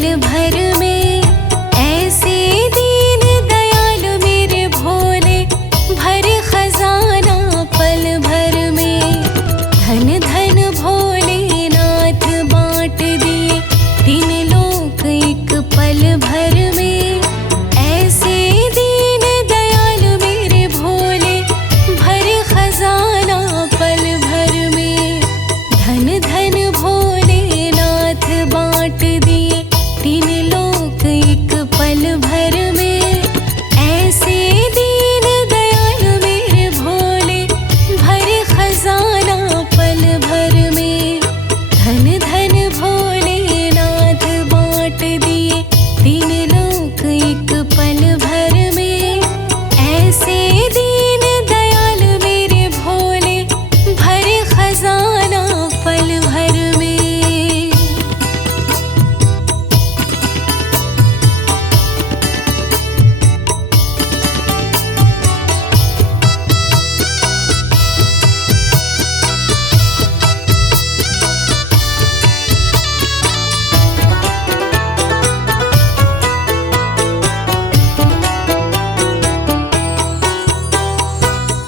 पल भर में। ऐसे दीन दयाल मेरे भोले, भरे खजाना पल भर में। धन धन भोलेनाथ बांट दिए तीन लोक एक पल भर में। ऐसे दीन दयाल मेरे भोले, भरे खजाना पल भर में। धन धन भोलेनाथ बांट दिए तीन लोक एक पल भर में। ऐसे दीन दयाल मेरे भोले, भरे खजाना पल भर में। धन धन भोलेनाथ बांट दिए तीन लोक एक पल भर में। ऐसे दीन दयाल मेरे भोले, भरे खजाना पल भर में।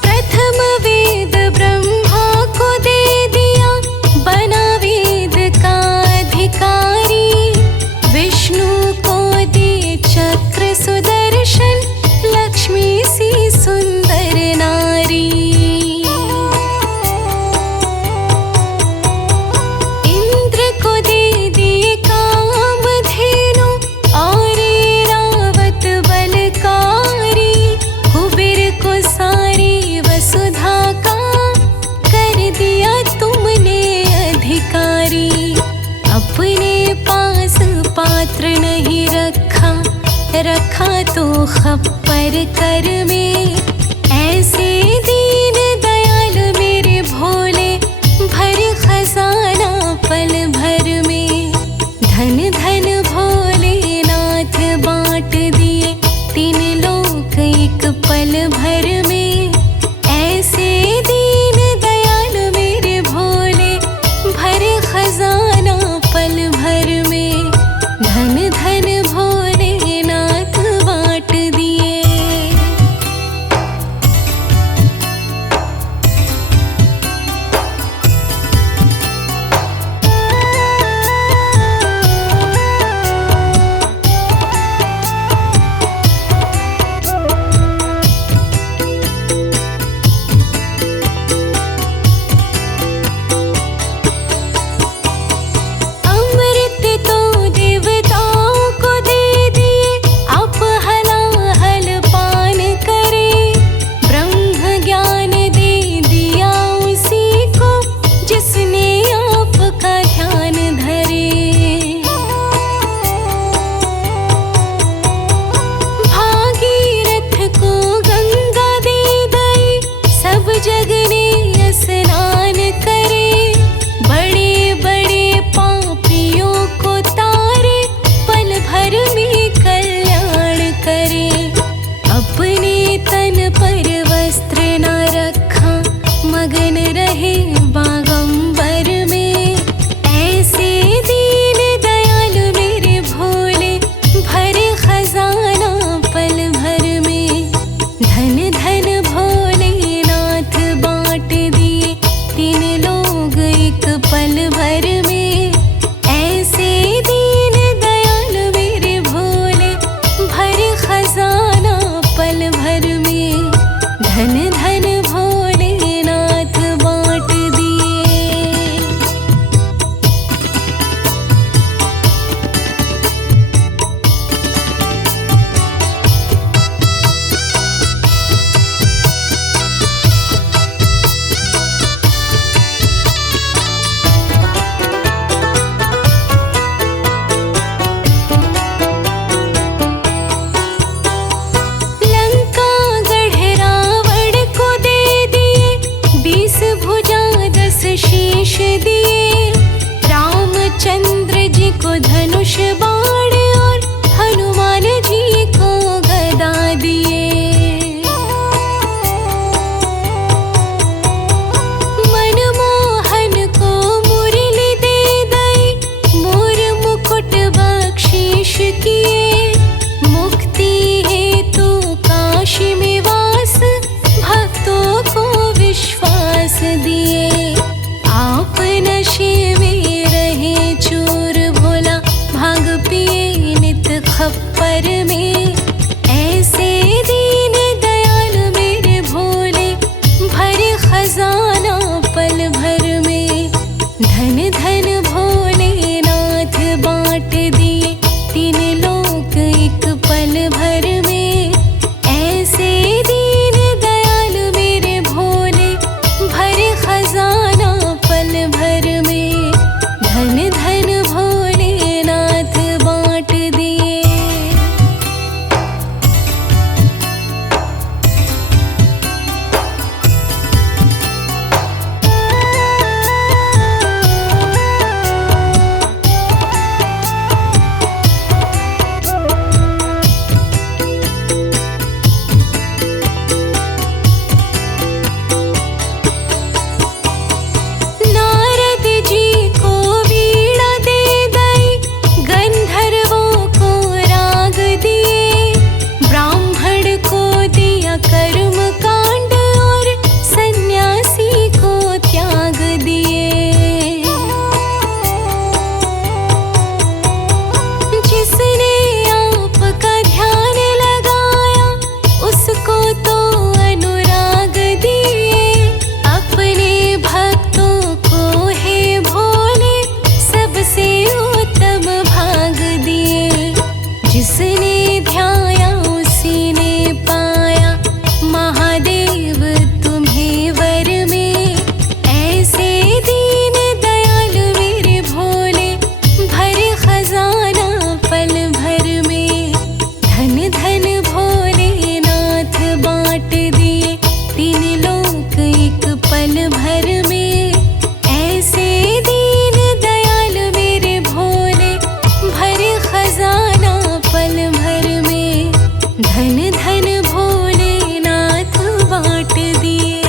प्रथम वेद ब्रह्मा को दे दिया, बना वेद का अधिकारी। विष्णु को दिए चक्र सुदर्शन, लक्ष्मी सी सुंदर नारी। इंद्र को दे दिए कामधेनु, और रावत बलकारी। कुबेर को सारी वसुधा का कर दिया तुमने अधिकारी। अपने पास पात्र नहीं रखा, रखा तो खप्पर कर में। ऐसे दीन दयाल मेरे भोले, भरे खजाना पल भर में। धन धन भोलेनाथ बांट दिए तीन लोक एक पल भर में। ऐसे दीन दयाल मेरे भोले, भरे खजाना पल भर में। धन धन भोलेनाथ बांट दिए। अमृत तो देवताओं को दे दिए, आप हलाहल पान करे। ब्रह्म ज्ञान दे दिया उसी को, जिसने आपका ध्यान धरे। भागीरथ को गंगा दे दई, सब जग ने स्नान करे। बड़े बड़े पापियों को तारे, पल भर में कल्याण करे। अपने तन पर वस्त्र न रखा, मगन रहे बागंबर में। ऐसे दीन दयाल मेरे भोले, भरे खजाना पल भर में। धन धन भोलेनाथ बांट दिए तीन लोग एक पल भर में। ऐसे दीन दयाल मेरे भोले, भरे खजाना पल भर में। धन धन भोलेनाथ बांट दिए। लंका गढ़ रावण को दे दिए, 20 भुजा 10 शीश दिए। रामचंद्र जी को धनुष बाण, और हनुमान जी को गदा दिए। मनमोहन को मुरली दे दई, मोर मुकुट बख्शी किए, मुक्ति हेतु काशी में वास, भक्तों को विश्वास दिए। आप नशे में रहे चूर, भोला भांग पिए नित खप्पर में। ऐसे दीन दयाल मेरे भोले, भरे खजाना पल भर में। धन धन भोलेनाथ बांट दिए, तीन लोक एक पल भर में। ऐसे दीन दयाल मेरे भोले, भरे खजाना पल भर में। धन धन भोलेनाथ बांट दिए। नारद जी को वीणा दे दई, गंधर्वों को राग दिए। ब्राह्मण को दिया कर्म कांड, और सन्यासी को त्याग दिए। जिसने आपका ध्यान लगाया, उसको तो अनुराग दिए। अपने भक्तों को हे भोले, सबसे उत्तम भाग दिए। जिसने ध्याया उसी ने पाया, महादेव तुम्हें वर में। ऐसे दीन दयाल मेरे भोले, भरे खजाना पल भर में। धन धन भोलेनाथ बांट दिए, तीन लोक एक पल भर में। ऐसे दीन दयाल मेरे भोले, भरे खजाना पल भर में। धन धन भोलेनाथ बांट दिए।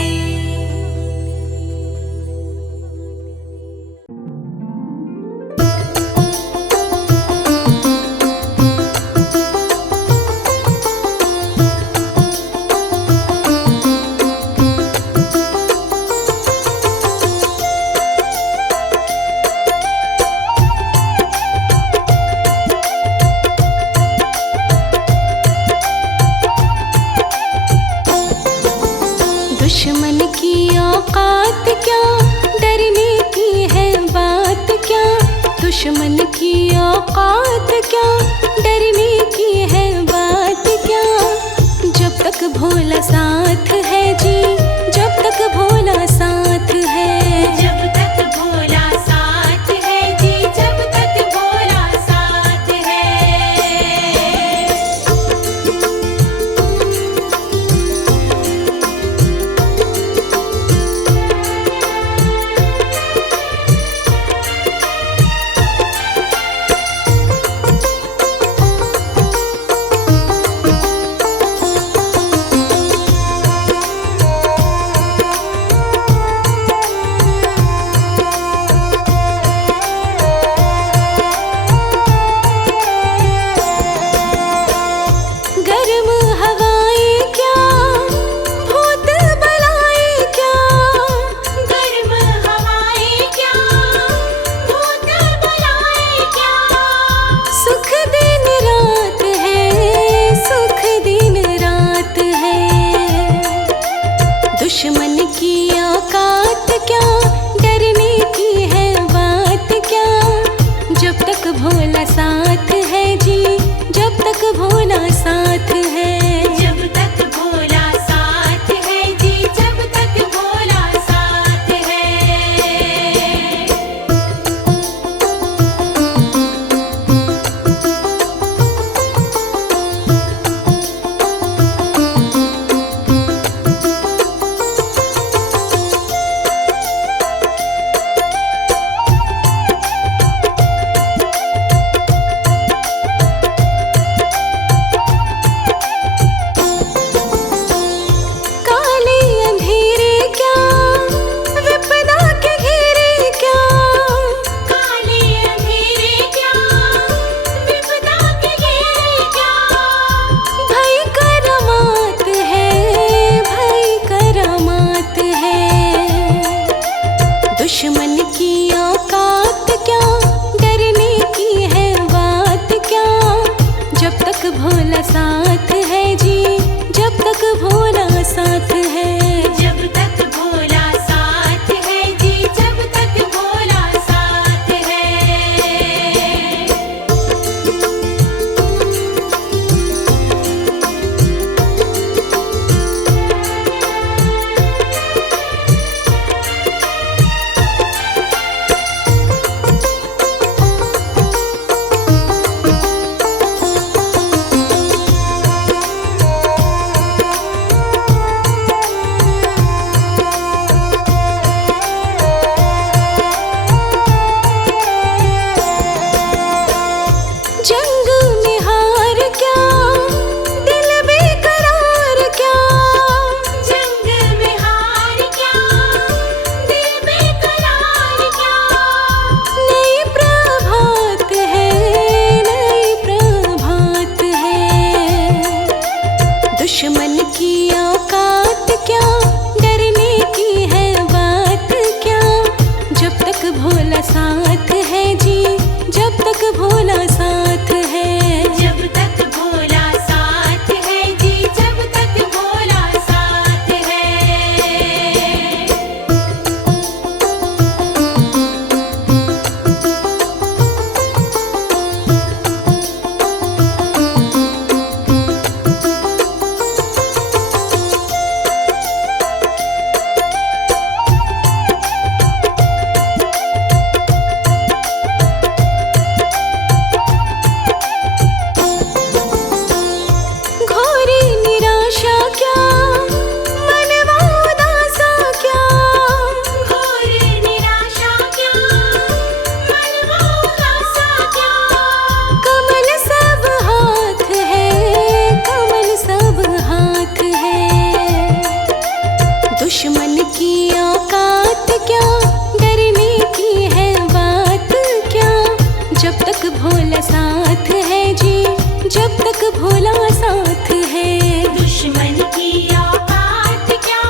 दुश्मन की औकात क्या, डरने की है बात क्या। दुश्मन की औकात क्या, डरने की है बात क्या। जब तक भोला साथ है जी, जब तक भोला साथ है। जब तक भोला साथ है जी, जब तक भोला साथ है। साथ है। जब तक भोला साथ है जी, जब तक भोला साथ है। जंग में हार क्या, दिल बेकरार क्या। जंग में हार क्या, दिल बेकरार क्या। नई प्रभात है, नई प्रभात है। दुश्मन की औकात क्या, डरने की है बात क्या। जब तक भोला साथ है जी, जब तक भोला साथ है। जब तक भोला साथ है जी, जब तक भोला साथ है। घोरी निराशा क्या, मनवा उदासा क्या। घोर निराशा क्या, मनवा उदासा क्या। कमल सब हाथ है, कमल सब हाथ है। दुश्मन की औकात क्या, डरने की है बात क्या। जब तक भोला साथ है जी, जब तक भोला साथ है। दुश्मन की औकात क्या,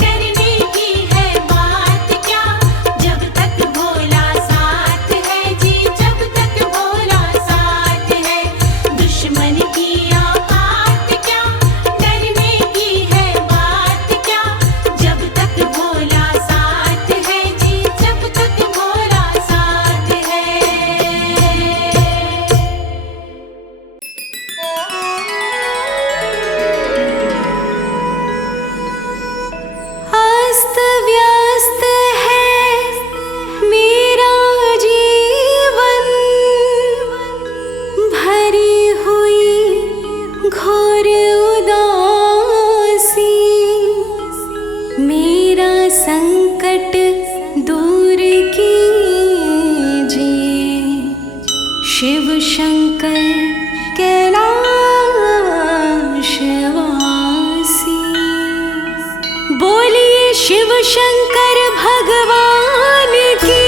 डरने की है बात क्या। जब तक भोला साथ है जी, जब तक भोला साथ है। दुश्मन की औकात क्या, डरने की है बात क्या। जब तक भोला साथ है जी, जब तक भोला साथ है। अस्त व्यस्त है मेरा जीवन, भरी हुई घोर उदासी। मेरा संकट दूर कीजिए, शिव शंकर कैलाशवासी। बोलिए शिव शंकर भगवान की।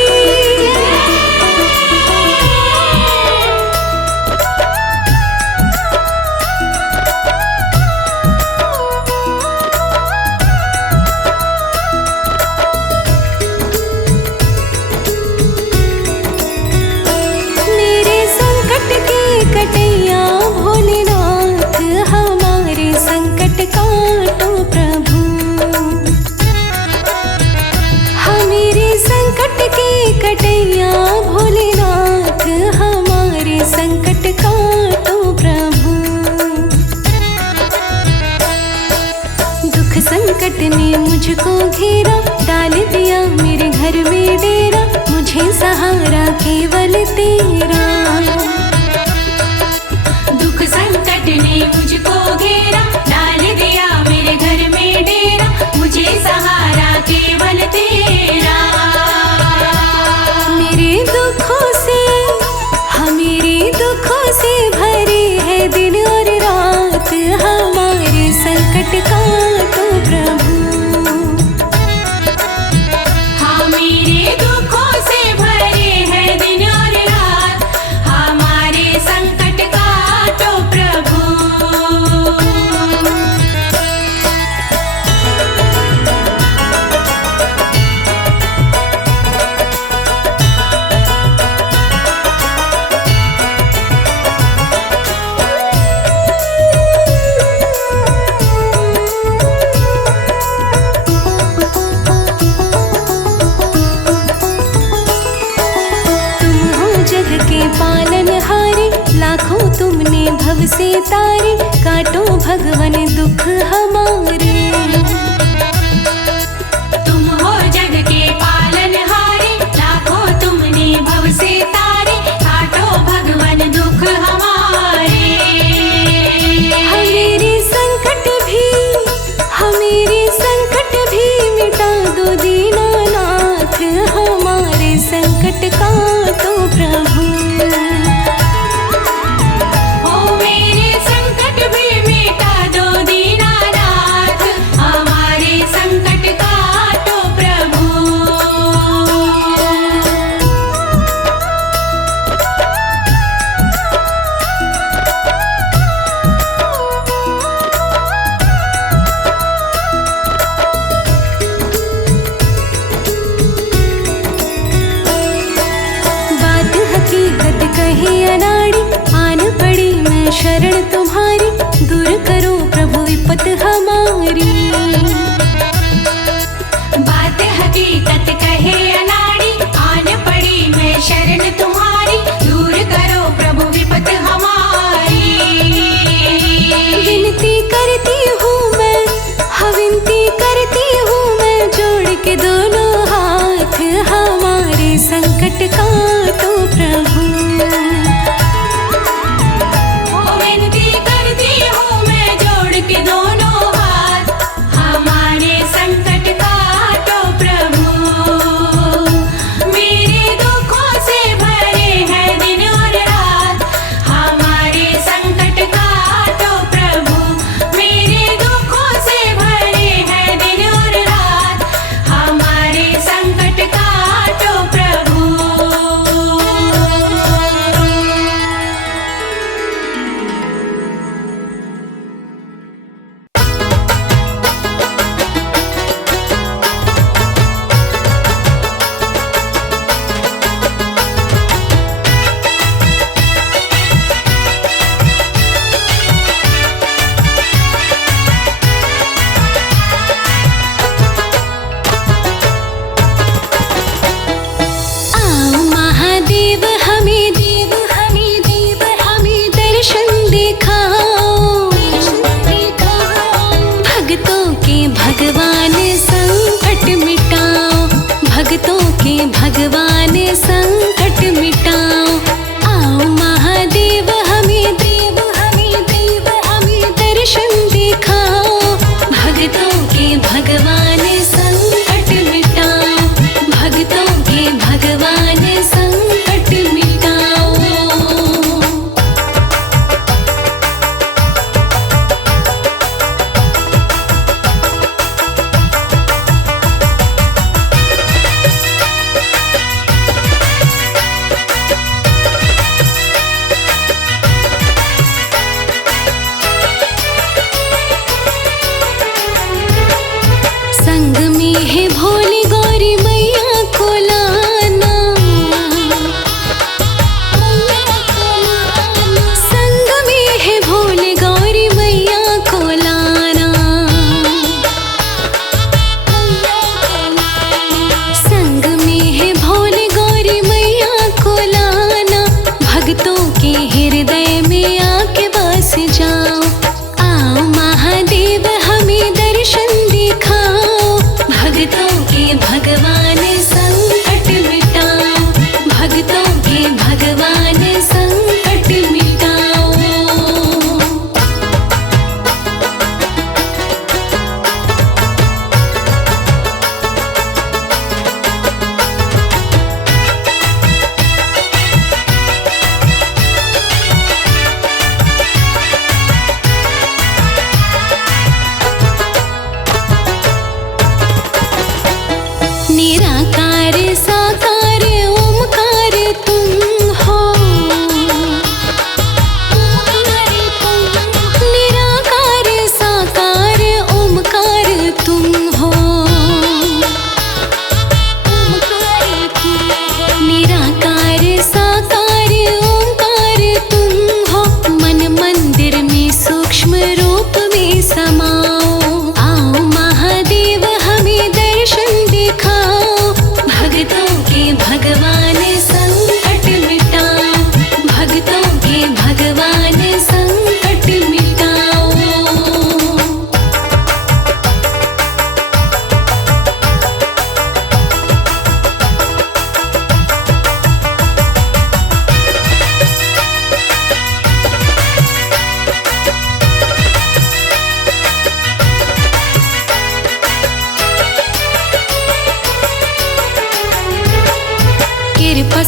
मेरे संकट के कटैया भोलेनाथ, हमारे संकट काटो प्रभु। हमारे संकट के कटैया भोलेनाथ, हमारे संकट काटो प्रभु। दुख संकट ने मुझको घेरा, डाल दिया मेरे घर में डेरा। मुझे सहारा केवल तेरा। दुख संकट ने मुझको घेरा, डाल दिया मेरे घर में डेरा। मुझे सहारा केवल तेरा। मेरे दुखों से, हाँ मेरे दुखों से भरे है दिन और रात। हमारे संकट काटो प्रभु। हाँ मेरे दुखों से भरे हैं दिन और रात। से तारे, काटो भगवन दुख हमारे। तुम हो जग के पालनहारे, लाखों तुमने भव से तारे, काटो भगवन दुख हमारे। हमेरे संकट भी मिटा दो दीनानाथ, हमारे संकट का तो प्रभु। ओ मेरे संकट भी मिटा दो दीनानाथ, हमारे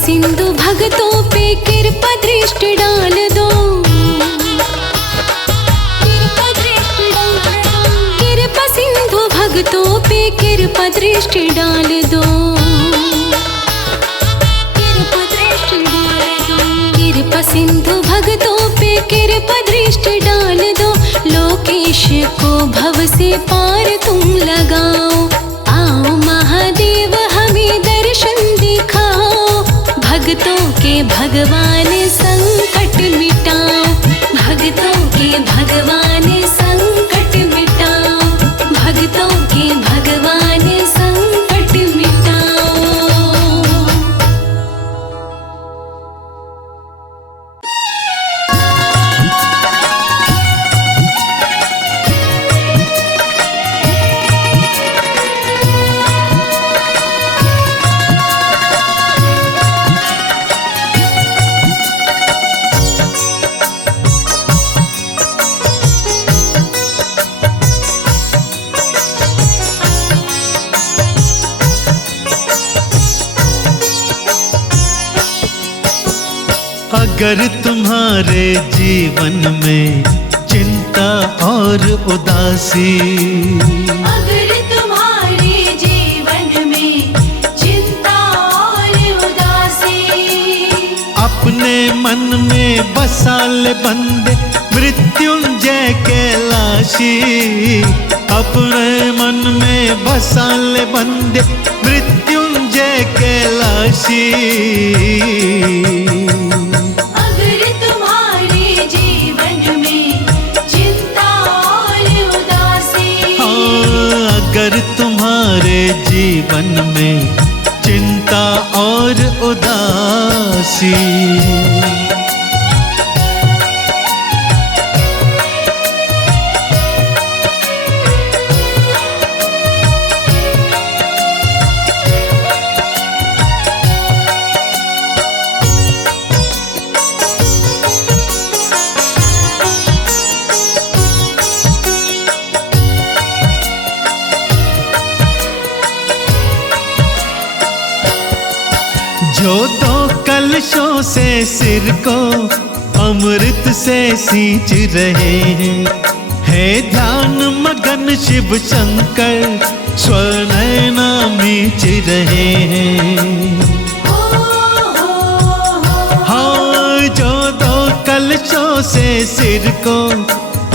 सिंधु भक्तों पे कृपा दृष्टि डाल दो, कृपा सिंधु भक्तों पे कृपा दृष्टि डाल दो, कृपा सिंधु भक्तों पे कृपा दृष्टि डाल दो। लोकेश को भव से पार तुम लगाओ, आओ महादेव हमें दर्शन दिखाओ। भक्तों के भगवान संकट मिटाओ, भक्तों के भगवान संकट मिटाओ, भक्तों के भगवान संकट मिटाओ। अगर तुम्हारे जीवन में चिंता और उदासी, अगर तुम्हारे जीवन में चिंता और उदासी, अपने मन में बसा ले बंदे मृत्युंजय कैलाशी, अपने मन में बसा ले बंदे मृत्युंजय कैलाशी। अगर तुम्हारे जीवन में चिंता और उदासी, जो दो कलशों से सिर को अमृत से सींच रहे हैं, है ध्यान मगन शिव शंकर स्वनयना मीच रहे हैं। हाँ, जो दो कलशों से सिर को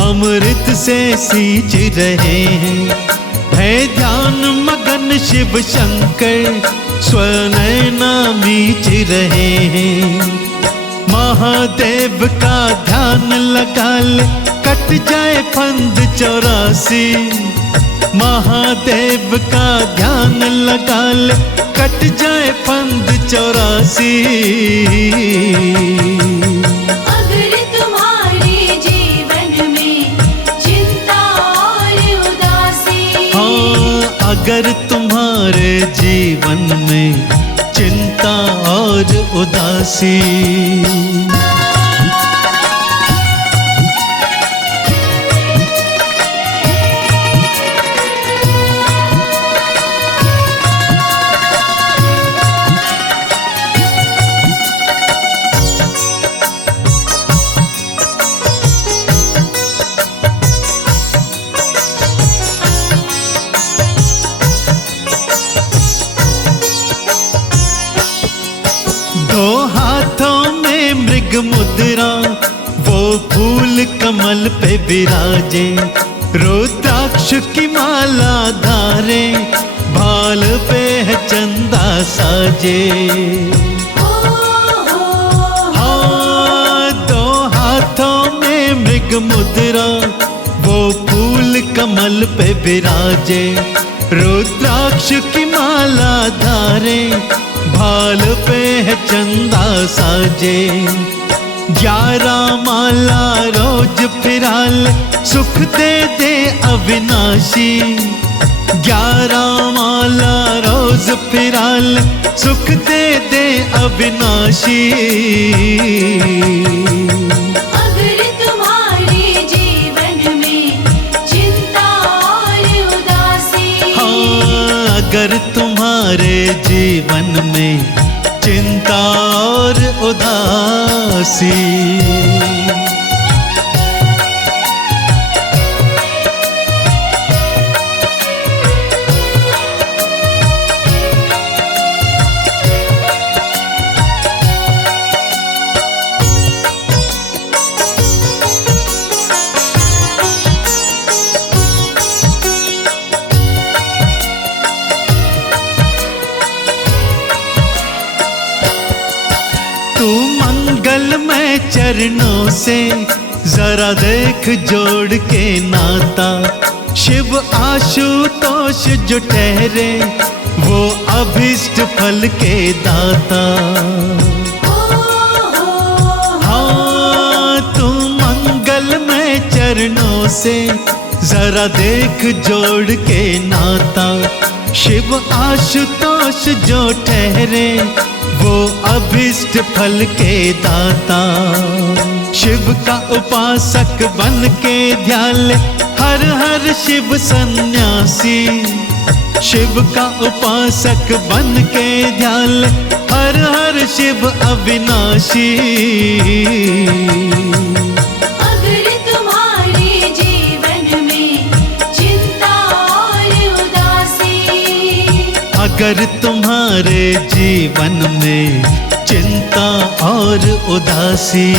अमृत से सींच रहे हैं, है ध्यान मगन शिव शंकर स्वनयना मीच रहे हैं। महादेव का ध्यान लगा ले कट जाए फंद 84, महादेव का ध्यान लगा ले कट जाए फंद 84। अगर तुम्हारे जीवन में चिंता और उदासी, हाँ, अगर तुम्हारे जीवन में चिंता और उदासी, दो हाथों में मृग मुद्रा वो फूल कमल पे विराजे, रुद्राक्ष की माला धारे भाल पे है चंदा साजे। हाँ, दो हाथों में मृग मुद्रा वो फूल कमल पे विराजे, रुद्राक्ष की माला धारे भाल पे है चंदा साजे। 11 माला रोज फिराल सुख दे दे अविनाशी, 11 माला रोज फिराल सुख दे दे अविनाशी। अगर तुम्हारे जीवन में चिंता और उदासी, हाँ, अगर तुम्हारे जीवन में चिंता उदासी। तू मंगलमय चरणों से जरा देख जोड़ के नाता, शिव आशुतोष जो ठहरे वो अभिष्ट फल के दाता। हाँ, तू मंगलमय चरणों से जरा देख जोड़ के नाता, शिव आशुतोष जो ठहरे वो अभिष्ट फल के दाता। शिव का उपासक बन के ध्यान ले हर हर शिव सन्यासी। शिव का उपासक बन के ध्यान ले हर हर शिव अविनाशी। अगर तुम्हारे जीवन में चिंता और उदासी, अगर तुम्हारे जीवन में चिंता और उदासी,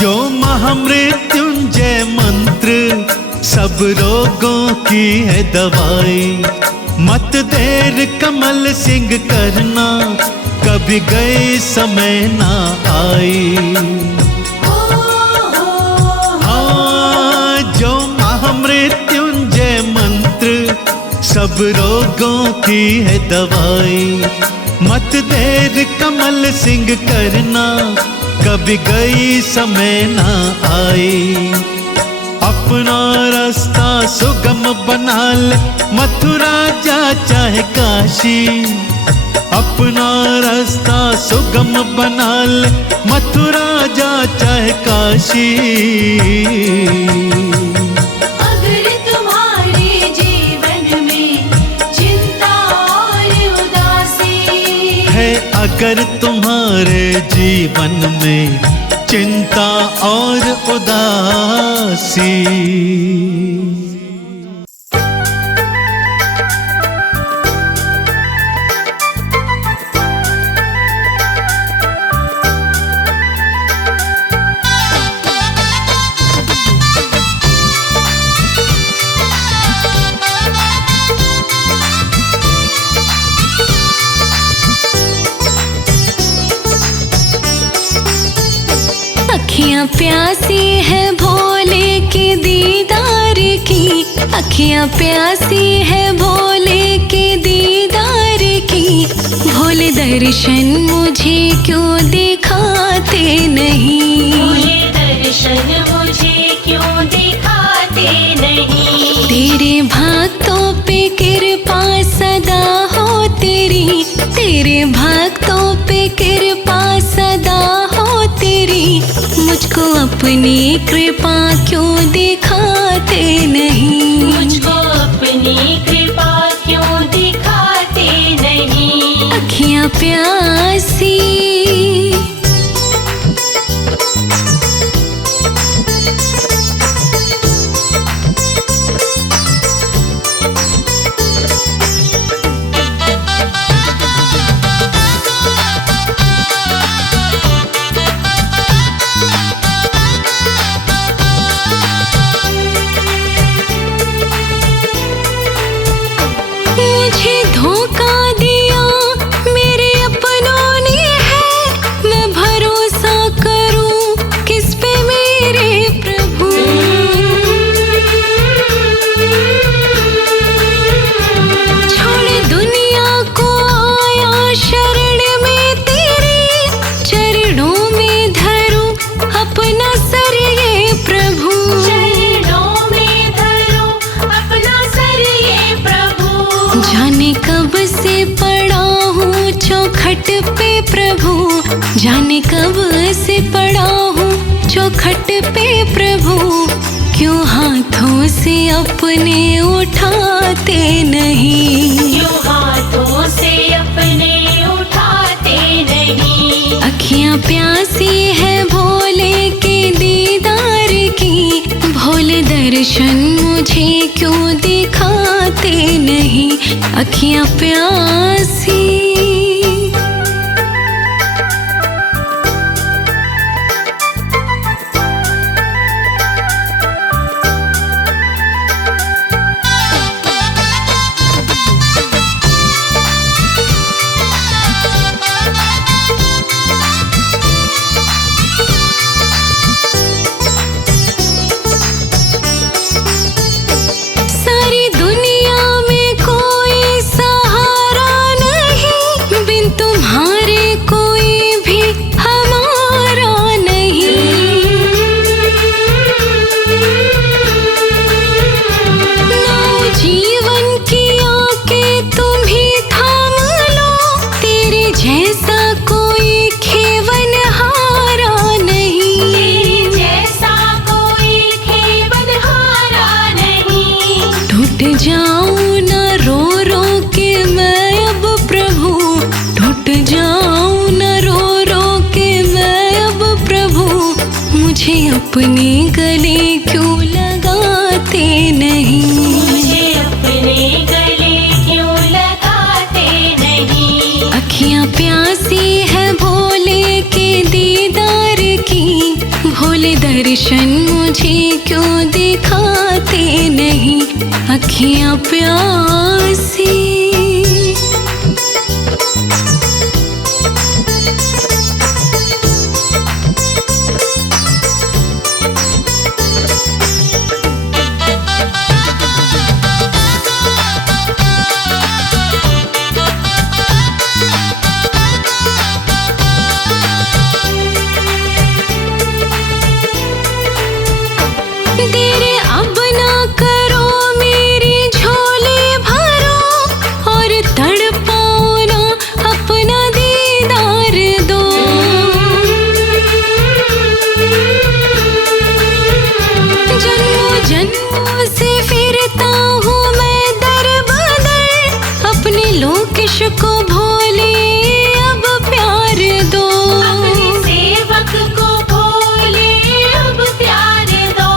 जो महामृत्युंजय मंत्र सब रोगों की है दवाई। मत देर कमल सिंह करना, कभी गए समय ना आई। हाँ, जो महामृत्युंजय मंत्र सब रोगों की है दवाई। मत देर कमल सिंह करना, कभी गई समय ना आई। अपना रास्ता सुगम बना ले, मथुरा जा चाहे काशी। अपना रास्ता सुगम बना ले, मथुरा जा चाहे काशी। अगर तुम्हारे जीवन में चिंता और उदासी है, अगर तुम्हारे जीवन में चिंता और उदासी। अखियाँ प्यासी है भोले के दीदार की, अखियाँ प्यासी है भोले के दीदार की। भोले दर्शन मुझे क्यों दिखाते नहीं, भोले दर्शन मुझे क्यों दिखाते नहीं। तेरे भक्तों पे कृपा सदा हो तेरी, तेरे भक्तों पे कृपा सदा हो तेरी। मुझको अपनी कृपा क्यों दिखाते नहीं, मुझको अपनी कृपा क्यों दिखाते नहीं। अखियाँ प्यासी चौखट पे प्रभु, जाने कब से पड़ा हूँ चौखट पे प्रभु, क्यों हाथों से अपने उठाते नहीं, क्यों हाथों से अपने उठाते नहीं। अखियाँ प्यासी है भोले के दीदार की, भोले दर्शन मुझे क्यों दिखाते नहीं, अखियाँ प्यासी। सारी दुनिया में कोई सहारा नहीं, बिन तुम्हारे कोई भी हमारा नहीं। नौ जीवन की आंखें तुम ही थाम लो, तेरे जैसा कोई खेवनहारा नहीं, जैसा कोई खेवनहारा नहीं। टूट जाऊं न रो रो के मैं अब प्रभु, टूट जाऊं न रो रो के मैं अब प्रभु, मुझे अपने गले क्यों लगाते नहीं, मुझे अपने गले क्यों लगाते नहीं। अखियाँ प्यासी है भोले के दीदार की, भोले दर्शन मुझे क्यों दिखाते नहीं, अखियाँ प्यासी। देर अब ना करो मेरी झोली भरो, और तड़पाओ ना अपना दीदार दो। जन्मों जन्मों से फिरता हूँ मैं दर बदर, अपने लोकेश को भोले अब प्यार दो। अपने सेवक को भोले अब प्यार दो।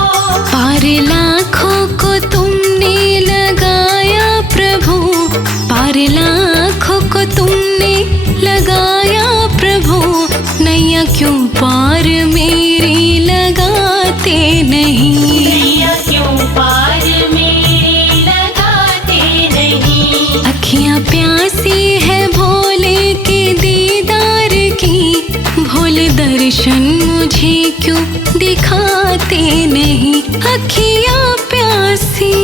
पार लाखों को तुमने लगाया प्रभु, पार लाखों को तुमने लगाया प्रभु, नैया क्यों पार मेरी लगाते नहीं, नैया क्यों पार मेरी लगाते नहीं। अखियाँ प्यासी है भोले के दीदार की, भोले दर्शन मुझे क्यों दिखाते नहीं, अखियाँ प्यासी।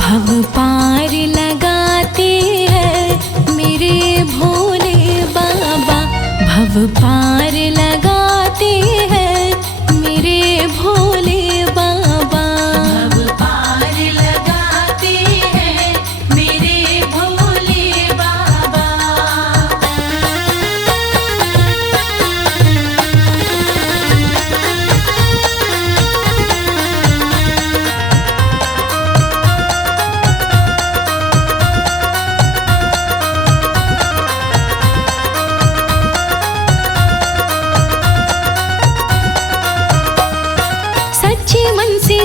भव पार लगाते हैं मेरे भोले बाबा, भव पार लगाते हैं मेरे भोले बाबा, भव पार लगाते हैं मेरे भोले बाबा।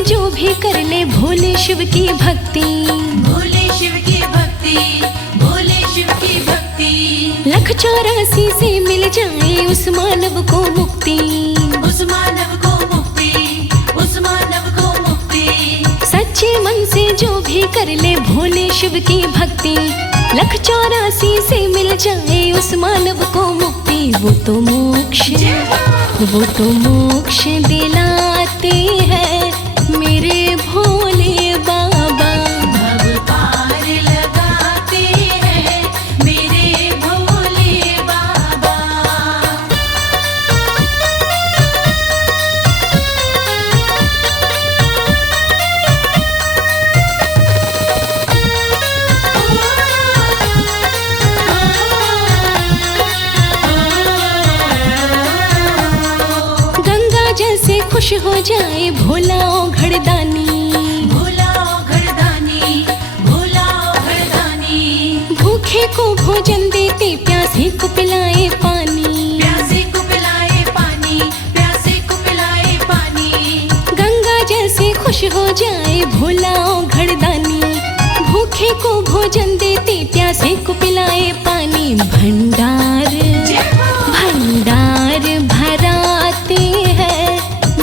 जो भी कर ले भोले शिव की भक्ति, भोले शिव की भक्ति, भोले शिव की भक्ति, 184 से मिल जाए उस मानव को मुक्ति, उस मानव को मुक्ति, उस मानव को मुक्ति। सच्चे मन से जो भी कर ले भोले शिव की भक्ति, 184 से मिल जाए उस मानव को मुक्ति, वो तो मोक्ष दिलाते हैं मेरे खुश हो जाए भोला ओ घड़दानी। भोला ओ घड़दानी, भोला ओ घड़दानी। भूखे को भोजन देते, प्यासे को पिलाए पानी। प्यासे को पिलाए पानी, प्यासे को पिलाए पानी। गंगा जैसे खुश हो जाए भोला ओ घड़दानी। भूखे को भोजन देते, प्यासे को पिलाए पानी। भंडार भंडार भराते हैं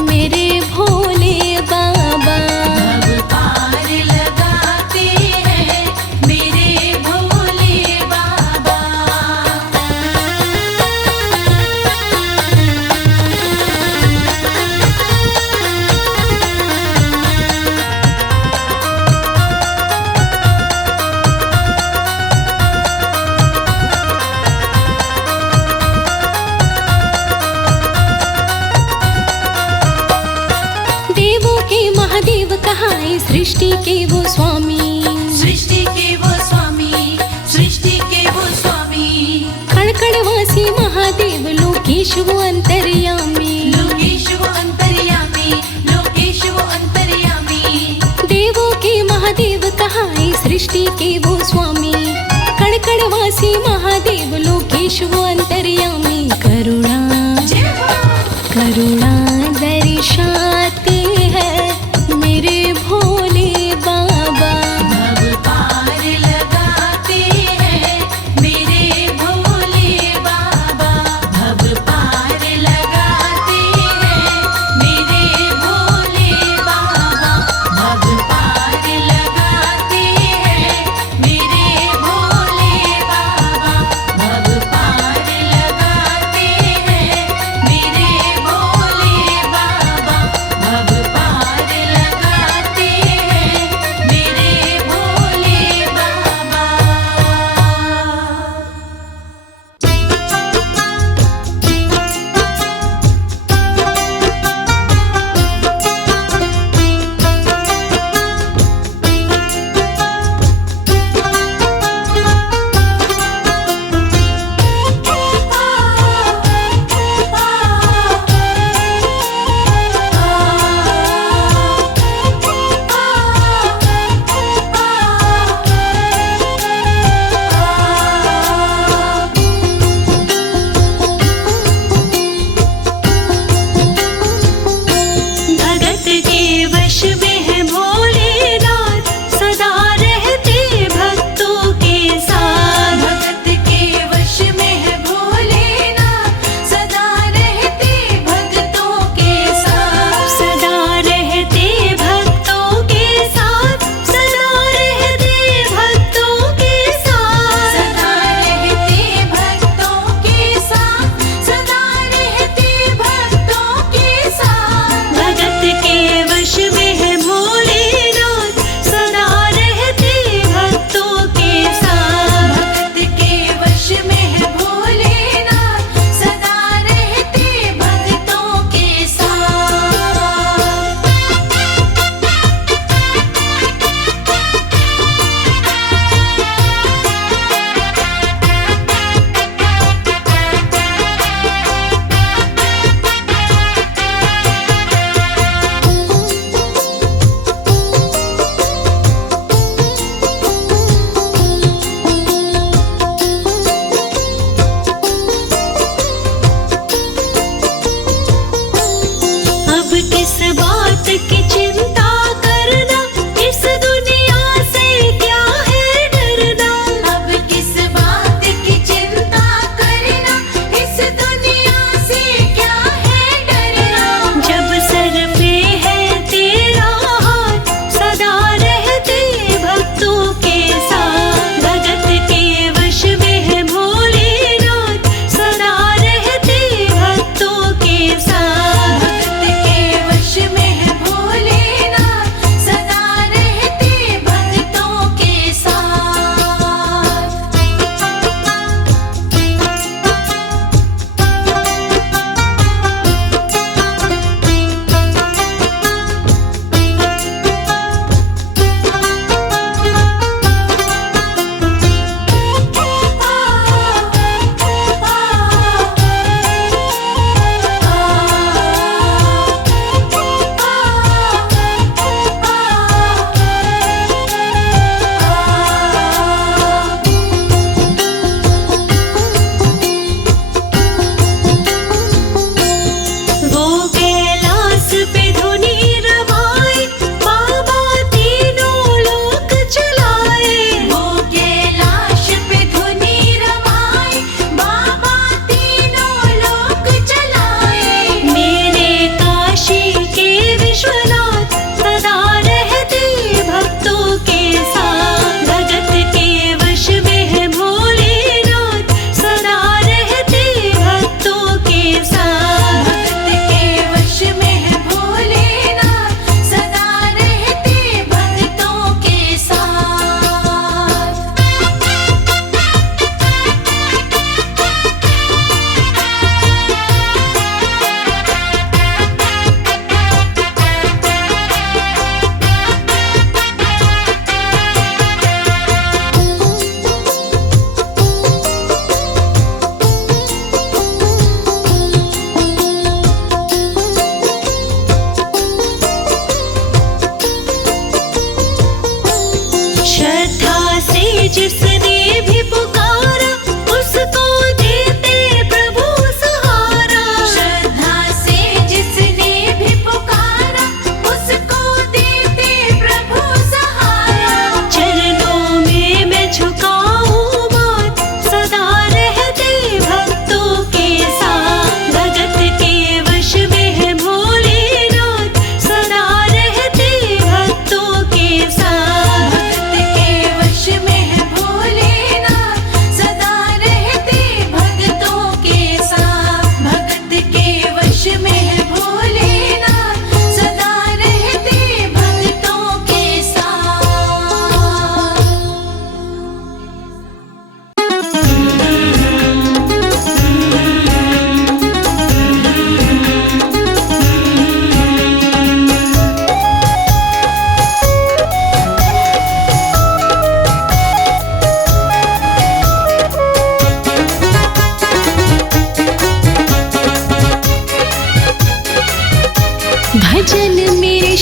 मेरे भोले बाबा। भव पार लगाते हैं मेरे भोले बाबा। देवों के महादेव कहाए, सृष्टि के वो स्वामी। सृष्टि के वो स्वामी, सृष्टि के वो स्वामी। कड़कड़वासी महादेव लोकेश वो अंतर्यामी। लोकेश वो अंतर्यामी, लोकेश वो अंतर्यामी। देवों के महादेव कहाए, सृष्टि के वो स्वामी। कड़कड़वासी महादेव लोकेश वो अंतर्यामी। करुणा करुणा दर्शाते हैं मेरे भोले बाबा। भव पार लगाते हैं मेरे भोले बाबा। भव पार लगाते हैं मेरे भोले बाबा। भव पार लगाते हैं मेरे भोले बाबा। भव पार लगाते हैं मेरे भोले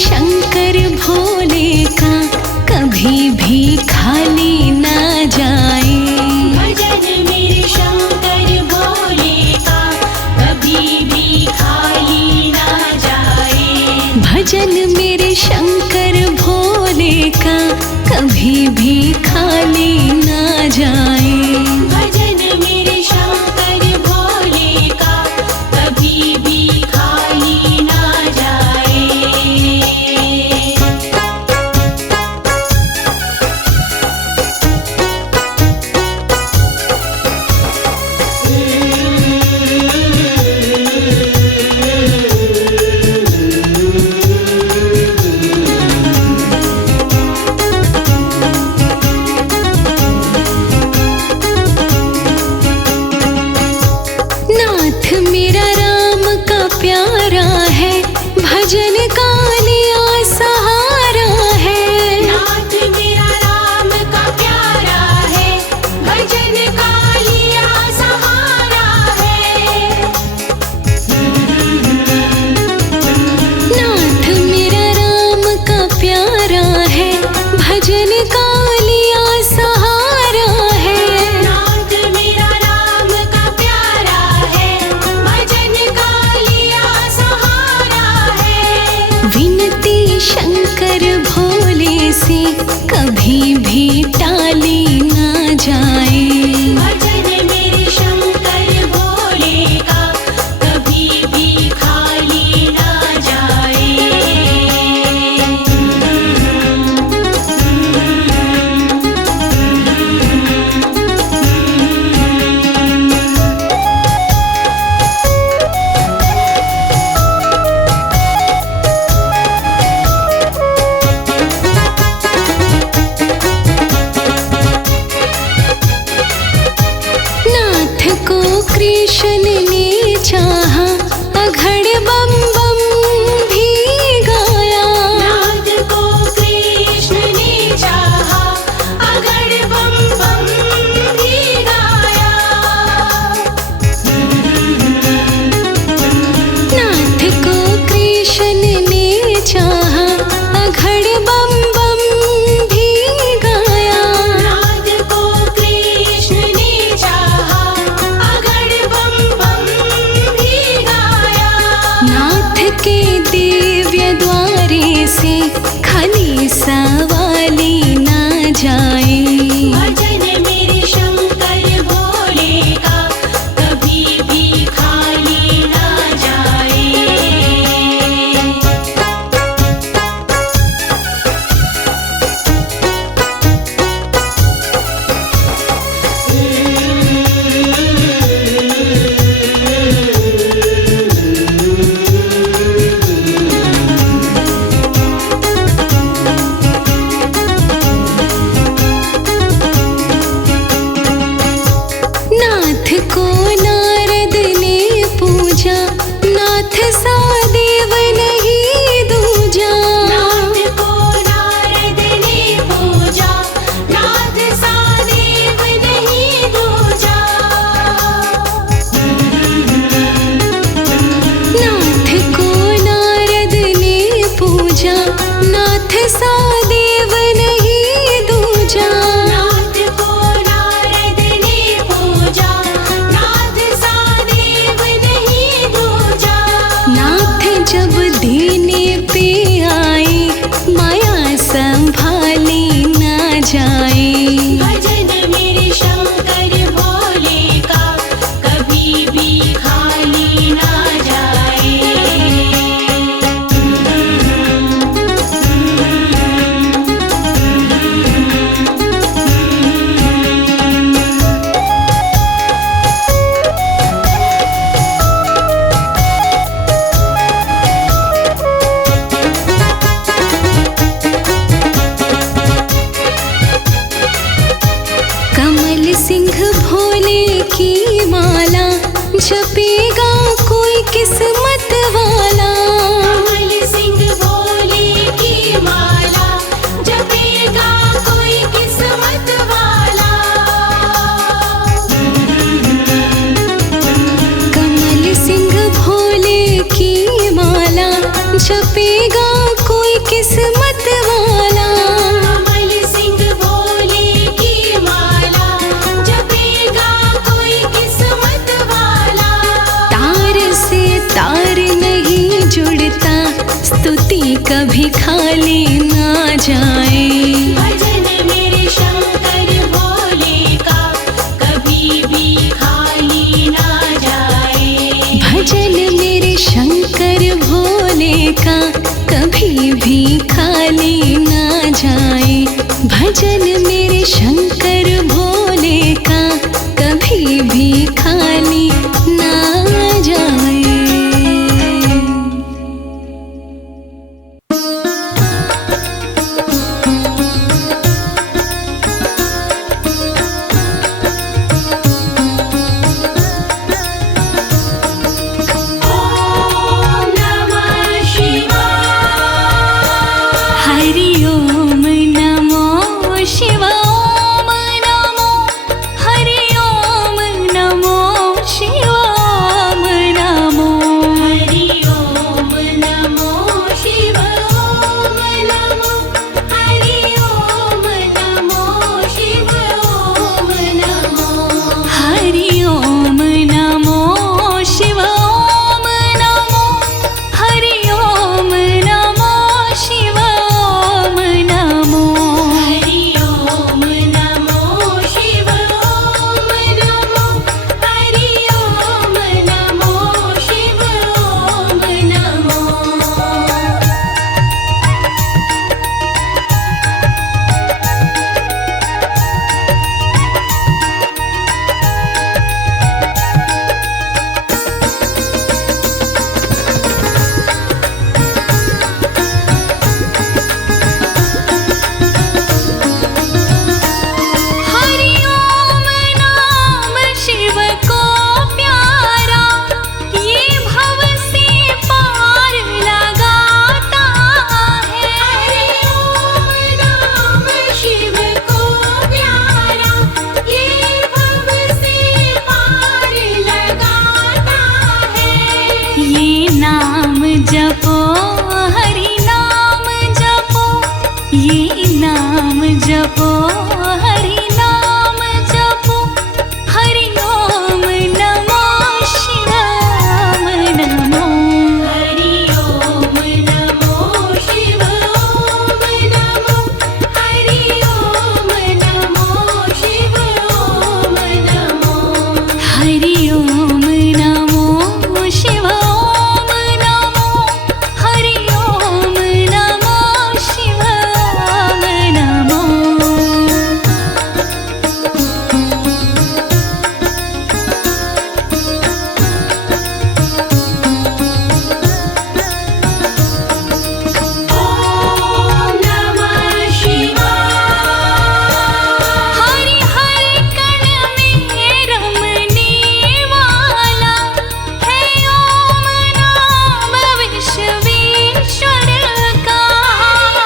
शंकर भोले का कभी भी खाली ना जाए। भजन मेरे शंकर भोले का कभी भी खाली ना जाए। भजन मेरे शंकर भोले का कभी भी खाली ना जाए। भजन मेरे शंकर भोले का कभी भी खाली ना जाए। नाथ मेरा राम का प्यारा है, भजन का लिया सहारा है। नाथ मेरा राम का प्यारा है, भजन का लिया सहारा है। नाथ मेरा राम का प्यारा है, भजन का लिया सहारा है। नाथ मेरा राम का प्यारा है, भजन का लिया सहारा है। विनती शंकर भोले से कभी भी टाली ना जाए। भजन मेरे शंकर भोले का कभी भी खाली ना जाए। नाथ को कृष्ण ने चाहा, अघड़ बम बम भी गाया। नाथ को कृष्ण ने चाहा, अगड़ बम बम भी गाया। नाथ को कृष्ण ने चाहा, अघड़ बम बम भी गाया। नाथ को कृष्ण ने चाहा, अगड़ बम बम भी गाया। नाथ के दिव्य द्वारे से खाली सवाली ना जाए। भजन मेरे शंकर भोले का कभी भी खाली ना जाए। नाथ को नारद ने पूजा, नाथ सा देव नहीं दूजा। नाथ को नारद ने पूजा, नाथ सा देव नहीं दूजा। नाथ को नारद ने पूजा, नाथ सा देव नहीं दूजा। नाथ को नारद ने पूजा, नाथ सा देव नहीं दूजा। नाथ जब देने पे आए, माया संभाली ना जाए। भजन मेरे शंकर भोले का कभी भी खाली ना जाए। कमल सिंह भोले की माला जपेगा कोई किस्मत वाला। कमल सिंह भोले की माला जपेगा कोई किस्मत वाला। कमल सिंह भोले की माला जपेगा कोई जुड़ता स्तुति कभी खाली ना जाए। भजन मेरे शंकर भोले का कभी भी खाली ना जाए। भजन मेरे शंकर भोले का कभी भी खाली ना जाए। भजन मेरे शंकर भोले का कभी भी खाली ना जाए। ओम नमः शिवाय। हरि ओम नमो शिवाय। ओम नमो हरि ओम नमो शिवाय। ओम नमो हरि ओम नमो शिवाय। ओम नमो हरि ओम नमो शिवाय। ओम नमो हरि ओम नमो शिवाय। ओम नमो हरि ओम नमो शिवाय। ओम नमो हरि ओम नमो शिवाय। ओम नमो हरि ओम नमो शिवाय। ओम नमो हरि ओम नाम शिव को प्यारा, ये भव से पार लगाता है। हरि ओम नाम शिव को प्यारा, ये भव से पार लगाता है। ये नाम जपो हरि नाम जपो, ये नाम जपो हरि नाम जपो। हरि ओम नमो शिवाय। ओम नमो हरि ओम नमो शिव। ओम नमो हरि ओम नमो शिव। ओम नमो हरि ओम नमो शिवाय। ओम नमो हरि ओम नमो शिवाय। ओम नमो ओम नमः शिवाय। हरि हर कण में रमने वाला है ओम नाम विश्वेश्वर का।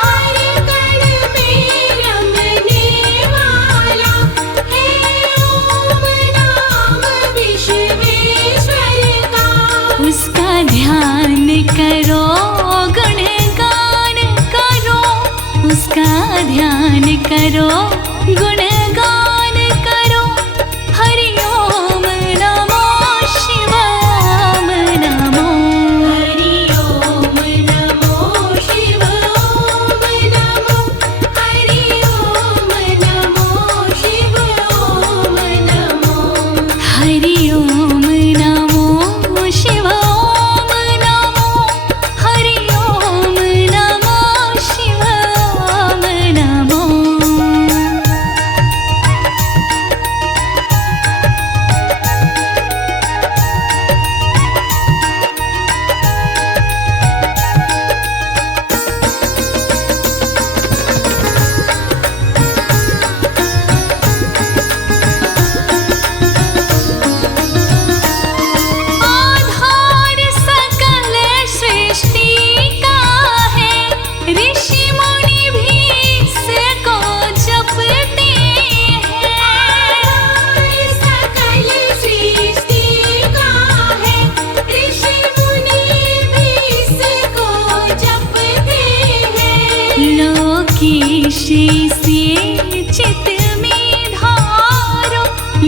हर कण में रमने वाला है ओम नाम विश्वेश्वर का। उसका ध्यान करो गुणगान करो, उसका ध्यान करो गुणगान करो। हरि ओम नमो शिवाय। ओम नमो हरि ओम नमो शिव। ओम नमो हरि ओम नमो शिव। ओम नमो हरि ओम नमो शिवाय। ओम नमो हरि ओम नमो शिवाय। ओम नमो आधार सकल सृष्टि का है, ऋषि मुनि भी इसको जपते हैं। सकल सृष्टि का है, ऋषि मुनि भी इसको जपते हैं। लोकेश से चित में धारो,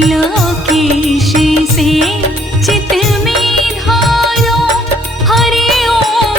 लोकेश से चित में धारो। हरि ओम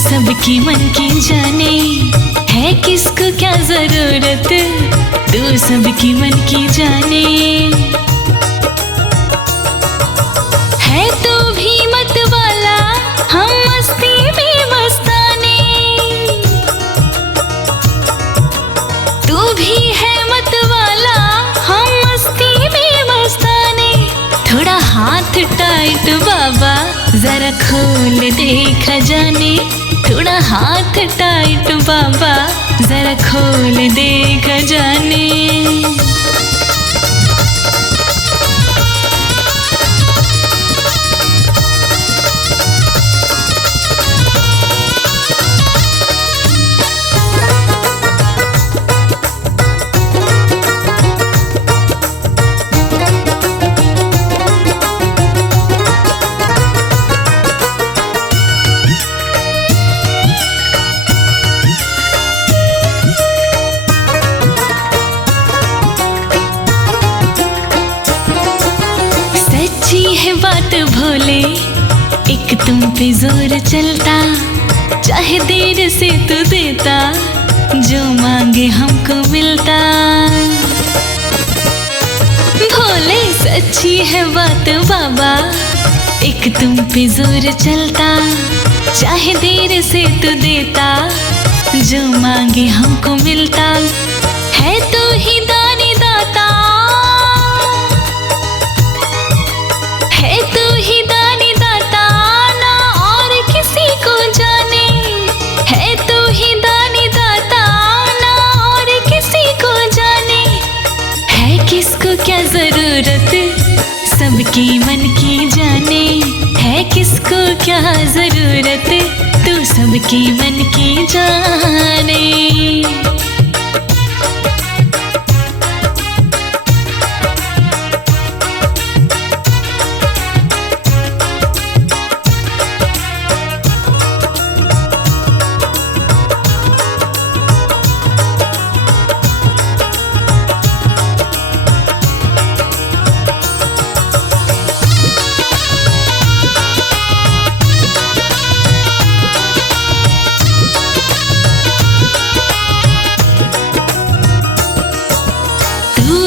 सबकी मन की जाने, है किसको क्या जरूरत, तू सबकी मन की जाने। है तू भी मत वाला, हम मस्ती में मस्ताने, तू भी है मत वाला, हम मस्ती में मस्ताने। थोड़ा हाथ टाइट बाबा, जरा खोल दे खजाने, थोड़ा हाथ टाइट बाबा, जरा खोल दे खजाने। है बात भोले, एक तुम पे जोर चलता, चाहे देर से तू देता, जो मांगे हमको मिलता। भोले सच्ची है बात बाबा, एक तुम पे जोर चलता, चाहे देर से तू देता, जो मांगे हमको मिलता। है तू ही दानी दाता, है तू ही दानी दाता, ना और किसी को जाने। है तू ही दानी दाता, ना और किसी को जाने। है किसको क्या जरूरत, सबकी मन की जाने। है किसको क्या जरूरत, तू सबकी मन की जाने।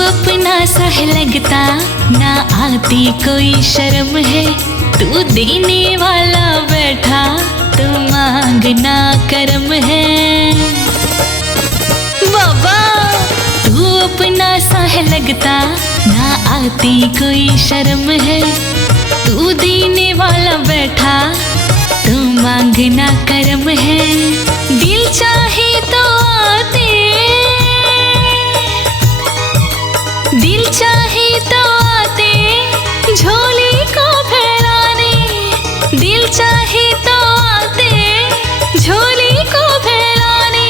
अपना सा है लगता, ना आती कोई शर्म है, तू देने वाला बैठा, तू मांगना कर्म है। बाबा तू अपना सा है लगता, ना आती कोई शर्म है, तू देने वाला बैठा, तू मांगना कर्म है। दिल चाहे तो आते, दिल चाहे तो आते, झोली को फैलाने। दिल चाहे तो आते, झोली को फैलाने।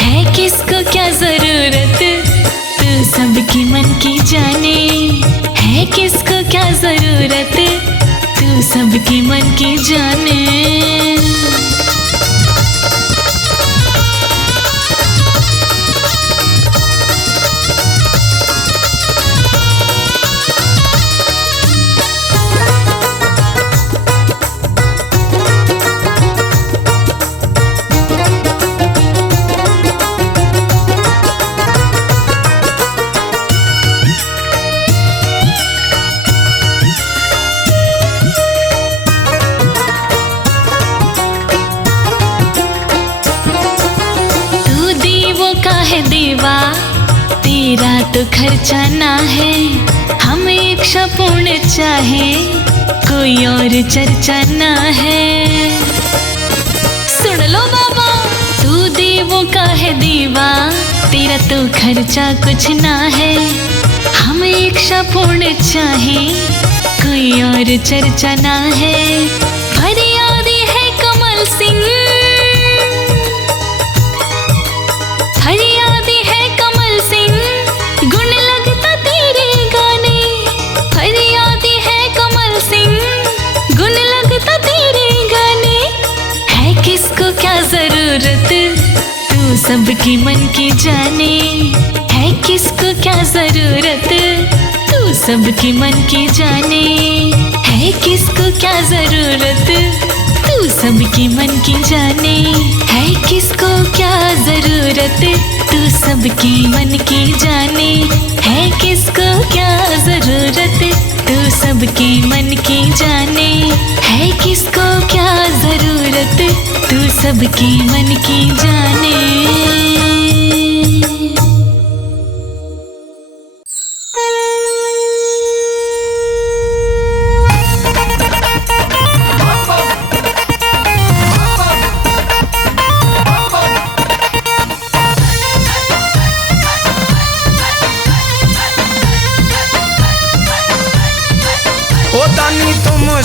है किसको क्या जरूरत, तू सबकी मन की जाने। है किसको क्या जरूरत, तू सबकी मन की जाने। देवा तेरा तो खर्चा ना है, हम एक पूर्ण चाहे, कोई और चर्चा ना है। सुन लो बाबा, तू देवों का है देवा, तेरा तो खर्चा कुछ ना है, हम एक पूर्ण चाहे, कोई और चर्चा ना है। फरियादी है कमल सिंह, फरियादी है कमल सिंह, गुण लगता तेरे गाने। फरियादी है कमल सिंह, गुण लगता तेरे गाने। है किसको क्या जरूरत, तू सबकी मन की जाने। है किसको क्या जरूरत, तू सबकी मन की जाने। है किसको क्या जरूरत, तू तू सबके मन की जाने, है किसको क्या जरूरत। तू सबके मन की जाने, है किसको क्या जरूरत। तू सबके मन की जाने, है किसको क्या जरूरत। तू सबके मन की जाने।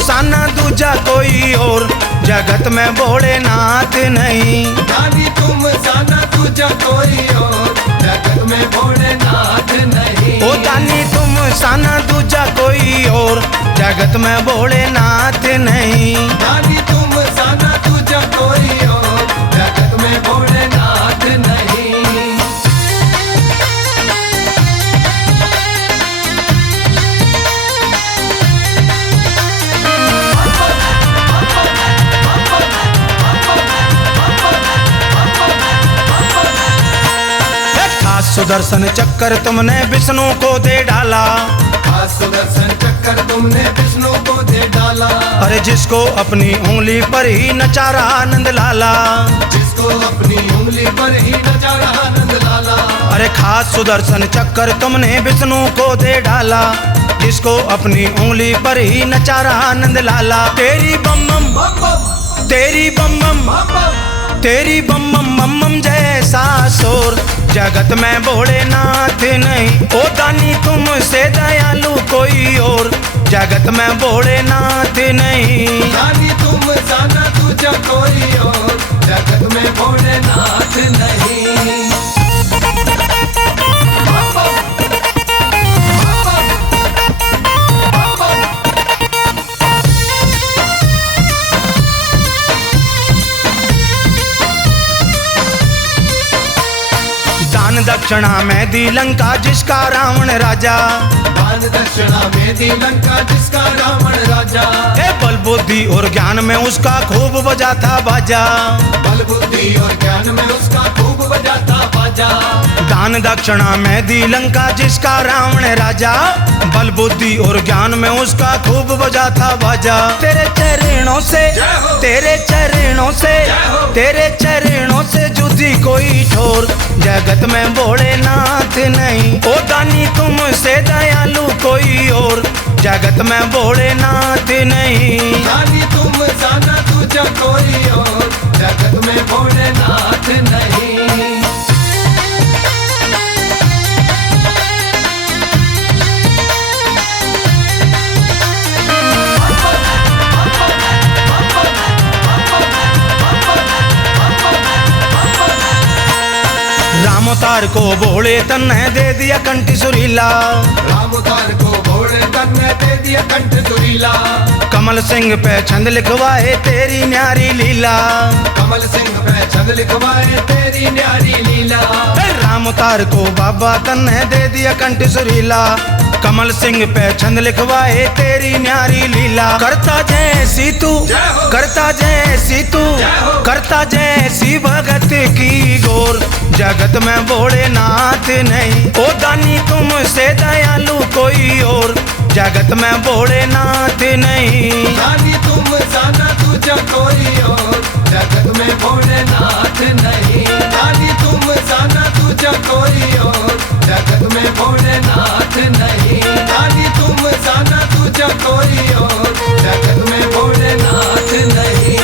साना दूजा कोई और, जगत में भोलेनाथ नहीं। दानी तुम साना दूजा कोई और, जगत में भोलेनाथ नहीं। ओ दानी तुम साना दूजा कोई और, जगत में भोलेनाथ नहीं। दानी तुम साना दूजा कोई और, जगत में भोलेनाथ नहीं। सुदर्शन चक्कर तुमने विष्णु को दे डाला। सुदर्शन चक्कर तुमने विष्णु को दे डाला। अरे जिसको अपनी उंगली पर ही नचा रहा नंद लाला। जिसको अपनी उंगली पर ही नचा रहा नंद लाला। अरे खास सुदर्शन चक्कर तुमने विष्णु को दे डाला। जिसको अपनी उंगली पर ही नचा रहा नंद लाला। तेरी बम बम तेरी बम बम तेरी बम बम बम बम जैसा शोर, जगत में भोलेनाथ नहीं। ओ दानी तुमसे दयालु कोई और, जगत में भोलेनाथ नहीं। दानी तुम साना दूजा कोई और, जगत में भोलेनाथ नहीं। दान दक्षिणा में दी लंका जिसका रावण राजा। दान दक्षिणा में दी लंका जिसका रावण राजा। हे बल बुद्धि और ज्ञान में उसका खूब बजाता बाजा। बल बुद्धि और ज्ञान में उसका खूब बजाता बाजा। दान दक्षिणा में दी लंका जिसका रावण राजा। बल बुद्धि और ज्ञान में उसका खूब बजाता बाजा। तेरे चरणों से तेरे चरणों से तेरे चरणों से जुदी कोई ठोर, जगत में भोलेनाथ नहीं। ओ दानी तुमसे दयालु कोई और, जगत में भोलेनाथ नहीं। दानी तुम साना दूजा कोई और, जगत में भोलेनाथ नहीं। राम अवतार को भोले तन ने दे दिया कंठ सुरीला। राम अवतार को भोले तन ने दे दिया कंठ सुरीला। कमल सिंह पे छंद लिखवाए तेरी न्यारी लीला। कमल सिंह पे छंद लिखवाए तेरी न्यारी लीला। राम अवतार को बाबा तन ने दे दिया कंठ सुरीला। कमल सिंह पे छंद लिखवाए तेरी न्यारी लीला। करता जैसी तू करता जैसी तू करता जैसी भगत की गोर, जगत में भोलेनाथ नहीं। ओ दानी तुमसे दयालु कोई और, जगत में भोलेनाथ नहीं। दानी तुम साना दूजा कोई और, जगत में भोलेनाथ नहीं। दानी तुम साना दूजा कोई और, जगत में भोलेनाथ नहीं। दानी तुम साना दूजा कोई और, जगत में भोलेनाथ नहीं।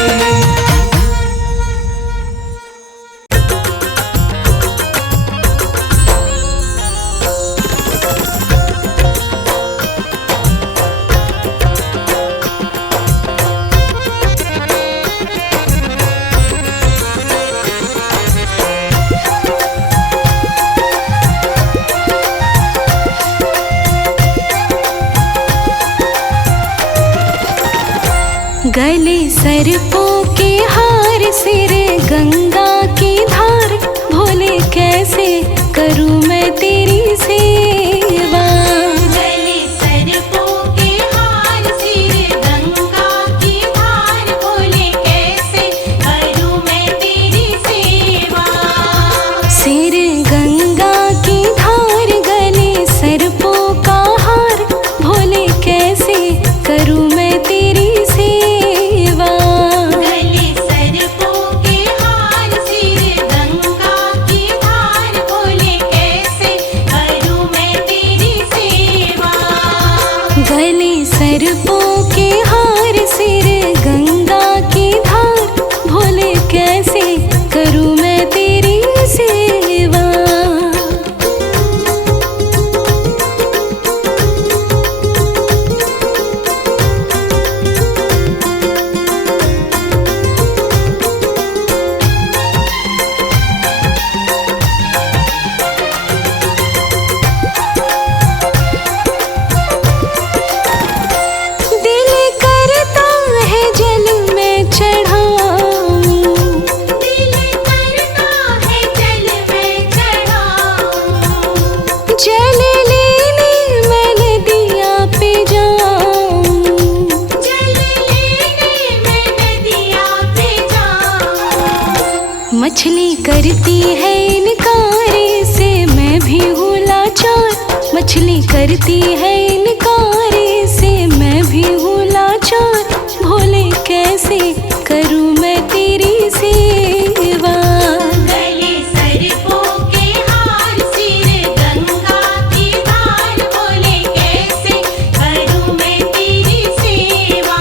गले सर्पों के हार, सिर गंगा की धार, भोले कैसे करूं मैं तेरी सेवा। गले सर्पों के हार, सिर गंगा की धार, भोले कैसे मछली करती है इनकार से मैं भी हूँ लाचार। मछली करती है इनकार से मैं भी हूँ लाचार। भोले कैसे करूँ मैं तेरी सेवा। गले सर्पों के हार, सिर गंगा की धार, बोले कैसे करूं मैं तेरी सेवा।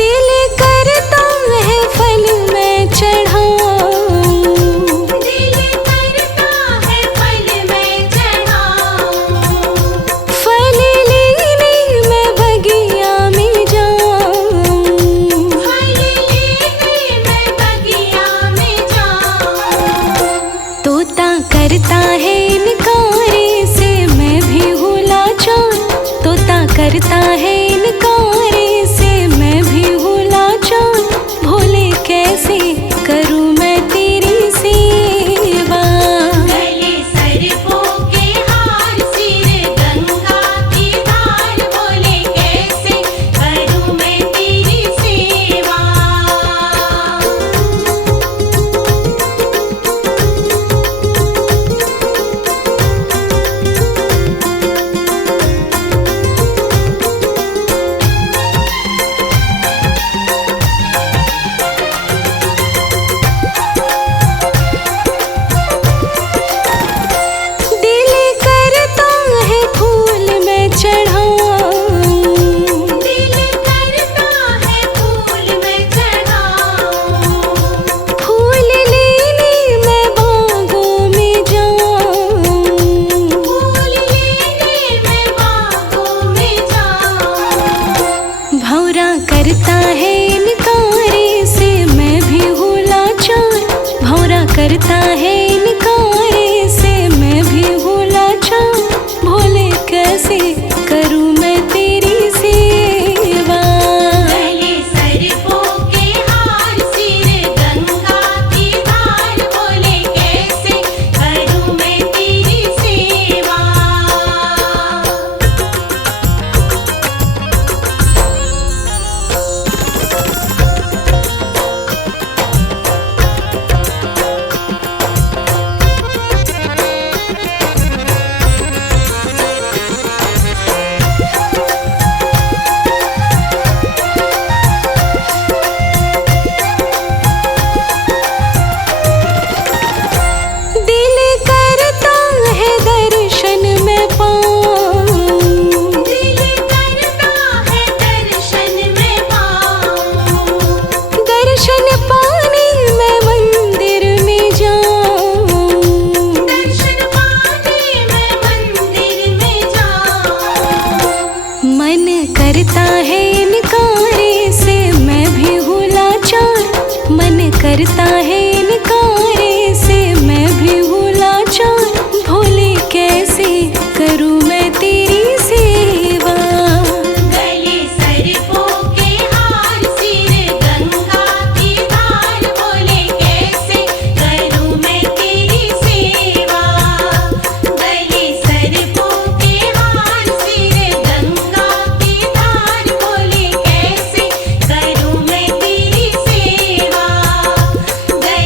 दिल करता है फल मैं चढ़ाऊं। दिल करता है फल मैं चढ़ाऊं। फल लेने मैं बगिया में जाऊं। फल लेने मैं बगिया में जाऊं। तोता करता है इनकार से मैं भी हूँ लाचार। तोता करता है इनकार से मैं भी हूँ लाचार। भोले कैसे करूँ मैं तेरी सेवा। गले सर्पों के हार, सिर गंगा की धार, बोले कैसे करूं मैं तेरी सेवा। दिल करता है फूल मैं चढ़ाऊं। दिल करता है फूल मैं चढ़ाऊं। फूल लेने मैं बागों में जाऊं। फूल लेने मैं बागों में जाऊं। भौरा करता है इनकार से मैं भी हूँ लाचार। भौरा करता है इनकार से मैं भी हूँ लाचार। भोले कैसे करूँ मैं तेरी सेवा। गले सर्पों के हार, सिर गंगा की धार, बोले कैसे करूं मैं तेरी सेवा। दिल करता है दर्शन मैं पाऊं। दिल करता है दर्शन मैं पाऊं। दर्शन पाने मैं मंदिर में जाऊं। दर्शन पाने मैं मंदिर में जाऊं। मन करता है इनकार से मैं भी हूँ लाचार। मन करता है इनकार से मैं भी हूँ लाचार। भोले कैसे करूँ मैं तेरी सेवा। गले सर्पों के हार, सिर गंगा की धार, बोले कैसे करूं मैं तेरी सेवा। गले सर्पों के हार, सिर गंगा की धार, बोले कैसे करूं मैं तेरी सेवा। गले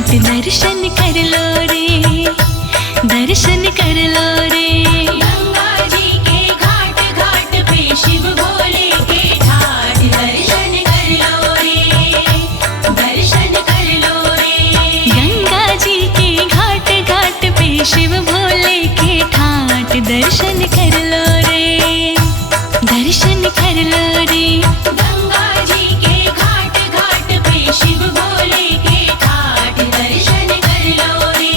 घाट दर्शन कर लो रे, दर्शन कर लो रे। गंगा जी के घाट घाट पे शिव भोले के ठाठ दर्शन कर लो रे, दर्शन कर लो रे। गंगा जी के घाट घाट पे शिव भोले के ठाट दर्शन कर लो रे, दर्शन कर लो रे। गंगा जी के घाट घाट पे शिव भोले के ठाठ दर्शन कर लो रे,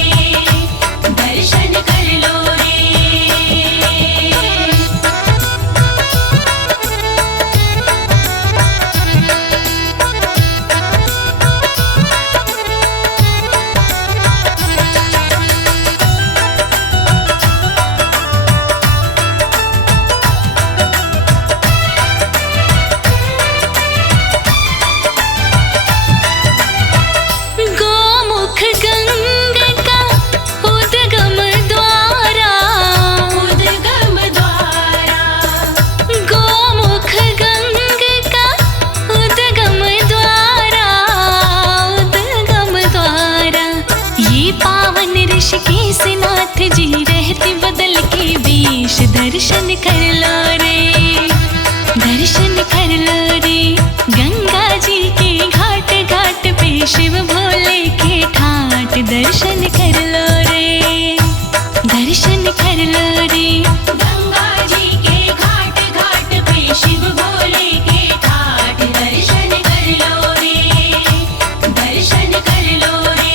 दर्शन कर लो रे। गोमुख गंगा का उद्गम द्वारा, उद्गम द्वारा, गोमुख गंगा का उद्गम द्वारा, उद्गम द्वारा। ये पावन ऋषिकेश नाथ जी रहते बदल के वेश दर्शन कर लो रे, दर्शन कर लो रे। गंगा जी के घाट घाट पे शिव भोले के ठाट दर्शन कर लो रे, दर्शन कर लो रे। गंगा जी के घाट घाट पे शिव भोले के ठाठ दर्शन कर लो रे, दर्शन कर लो रे।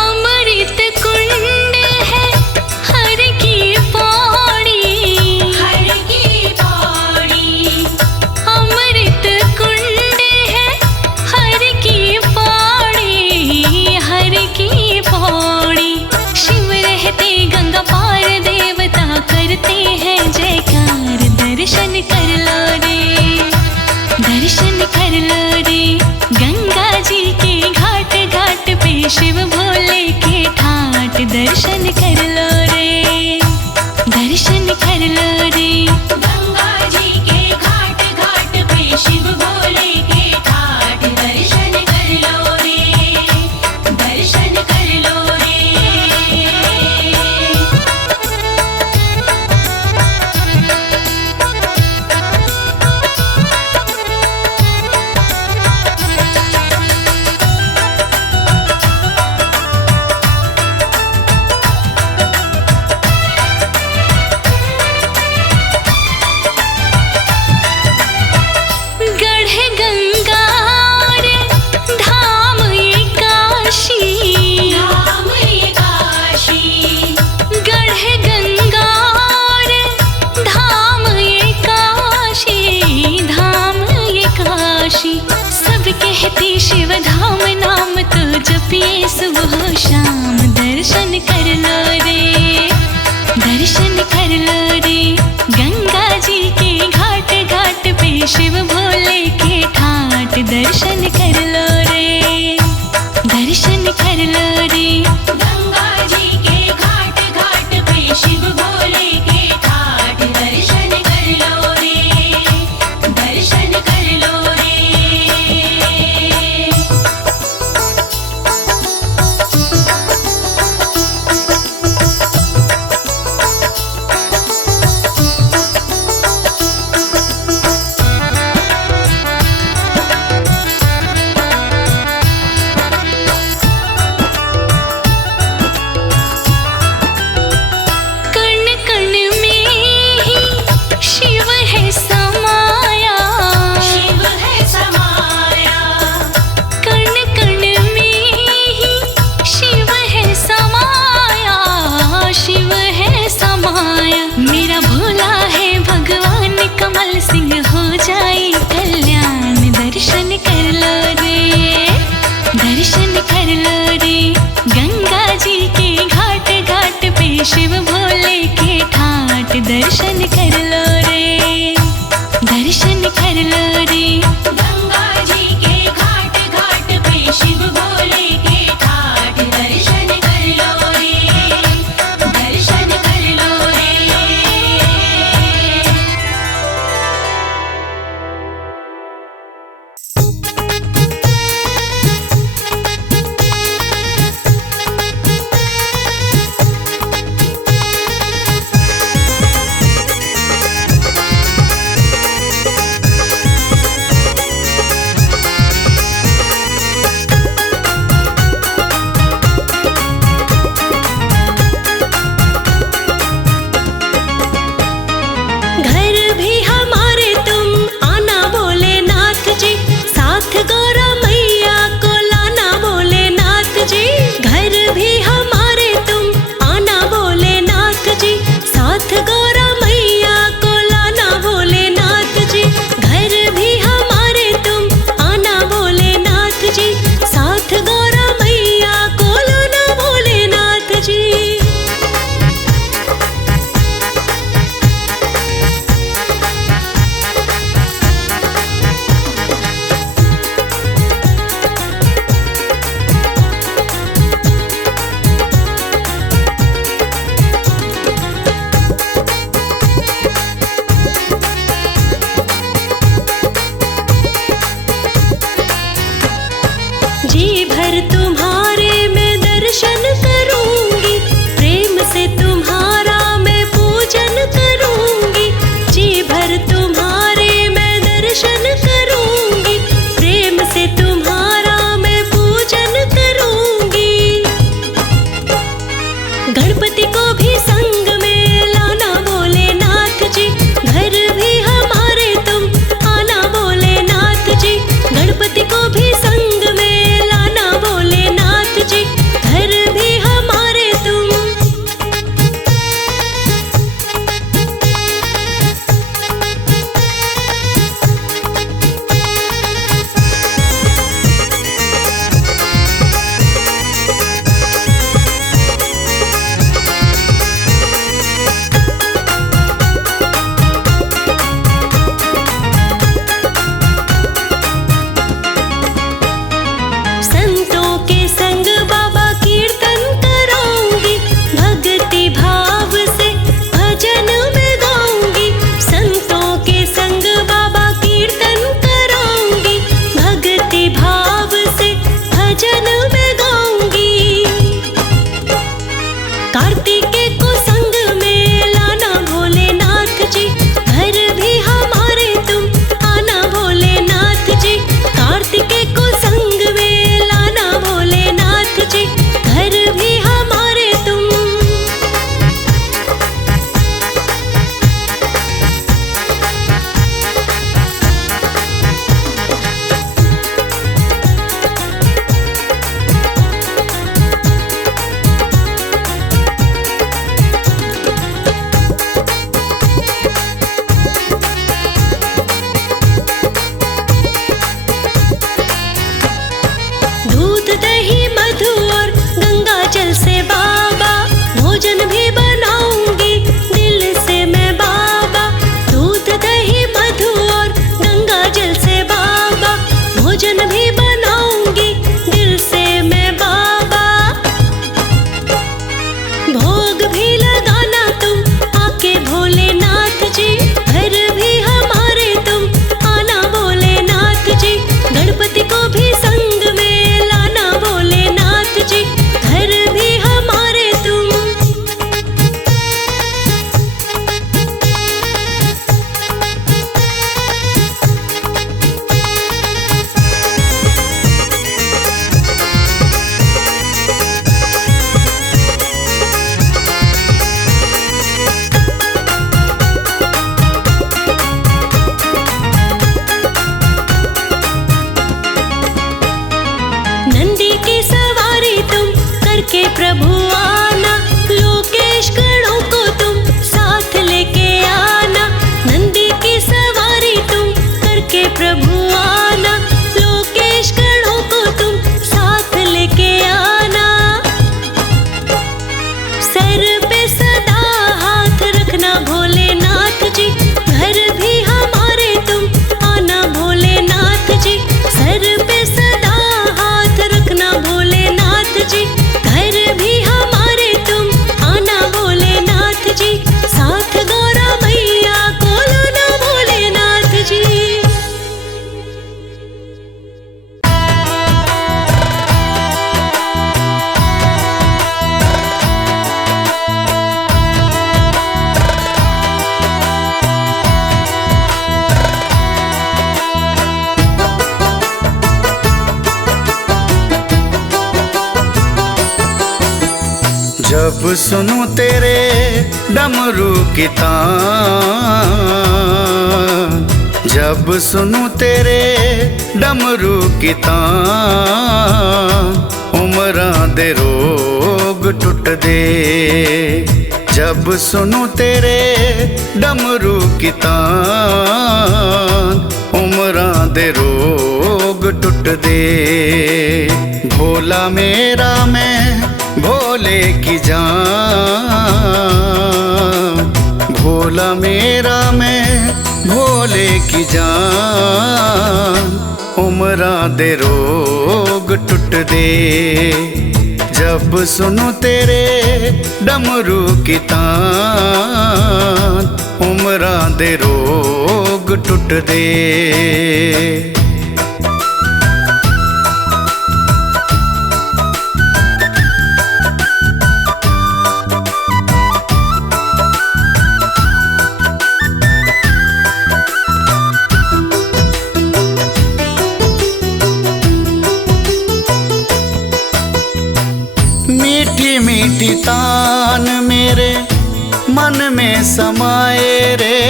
अमृत कुंड है हर की पौड़ी, हर की पौड़ी, अमृत कुंड है हर की पौड़ी, हर की पौड़ी। शिव रहते गंगा पार देवता करते हैं जयकार दर्शन कर लो रे, दर्शन कर लो रे। गंगा जी के घाट घाट पे शिव भोले के ठाट दर्शन कर लो रे, दर्शन कर लो रे। गंगा जी के घाट घाट पे शिव भोले के ठाठ दर्शन कर लो रे, दर्शन कर लो रे। गढ़ गंगा रे धाम ये काशी, धाम ये काशी, गढ़ गंगा रे धाम ये काशी, धाम ये काशी। सब कहते शिव धाम नाम तो जपिए सुबह शाम दर्शन कर लो रे, दर्शन कर लो रे। गंगा जी के घाट घाट पे शिव भोले के ठाट दर्शन कर लो रे, दर्शन कर लो रे। गंगा जी के घाट घाट पे शिव भोले के ठाठ दर्शन कर लो रे, दर्शन कर लो रे। जब सुनूं तेरे डमरू की तान, जब सुनूं तेरे डमरू की तान, उमरां दे रोग टुट दे। जब सुनूं तेरे डमरू की तान, उमरां दे रोग टुट दे। भोला मेरा मैं भोले की जान, भोला मेरा मैं भोले की जान, उमरां दे रोग टुट दे। जब सुनूं तेरे डमरू की तान, उमरां दे रोग टुट दे। मीठी मीठी तान मेरे मन में समाए रे,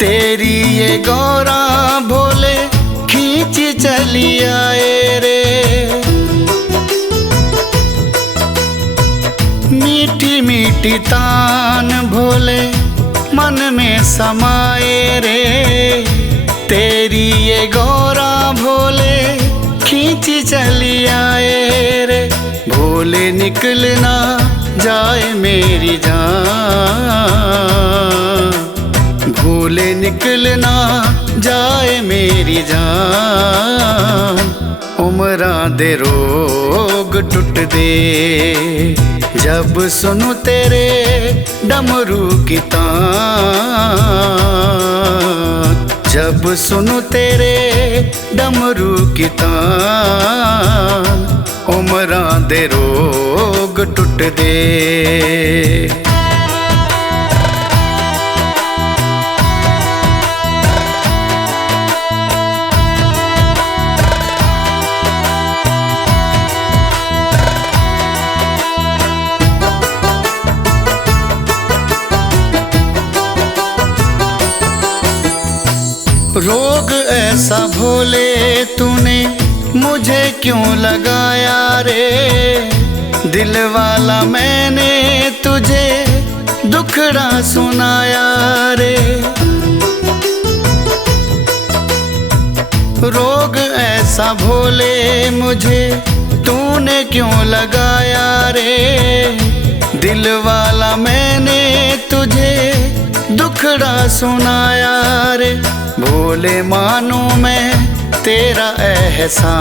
तेरी ये गौरा भोले खींच चली आए रे। मीठी मीठी तान भोले मन में समाए रे, तेरी ये गौरा भोले खींच चली आए रे। भोले निकलना जाए मेरी जान, भोले निकलना जाए मेरी जान, उमरां दे रोग टुट दे। जब सुनूं तेरे डमरू की तान, जब सुनूं तेरे डमरू की तान, उमरां दे रोग टुट दे। रोग ऐसा भोले तूने मुझे क्यों लगाया रे, दिल वाला मैंने तुझे दुखड़ा सुनाया रे। रोग ऐसा भोले मुझे तूने क्यों लगाया रे, दिल वाला मैंने तुझे दुखड़ा सुनाया रे। भोले मानो मैं तेरा एहसान,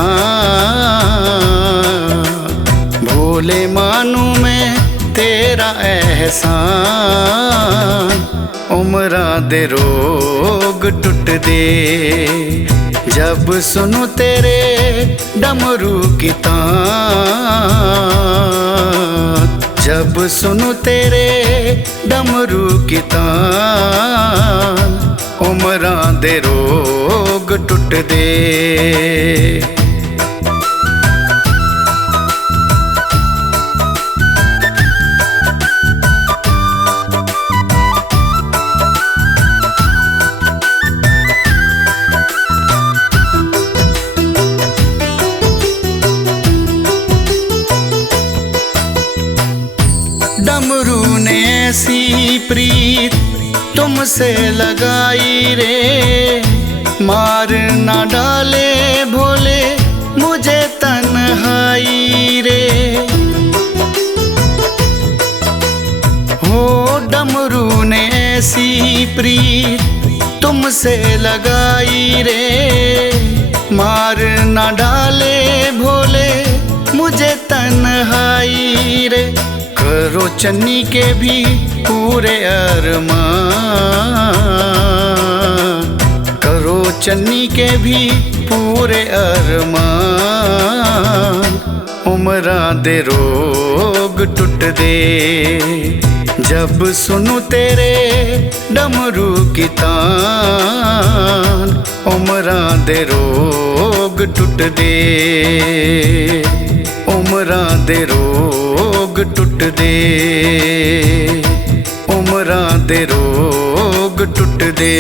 भोले मानूं मैं तेरा एहसान, उमरां दे रोग टुट दे। जब सुनूं तेरे डमरू की तान, जब सुनूं तेरे डमरू की तान, उमरां दे रोग टुट दे। डमरू ने ऐसी प्रीत तुमसे लगाई रे, मार ना डाले भोले मुझे तन्हाई रे। हो डमरू ने ऐसी प्रीत तुमसे लगाई रे, मार ना डाले भोले मुझे तन्हाई रे। करो चन्नी के भी पूरे अरमान, करो चन्नी के भी पूरे अरमान, उमरां दे रोग टुट दे। जब सुनूं तेरे डमरू की तान, उमरां दे रोग टुट दे, उमरां दे रोग टुट दे, उमरां दे रोग टुट दे।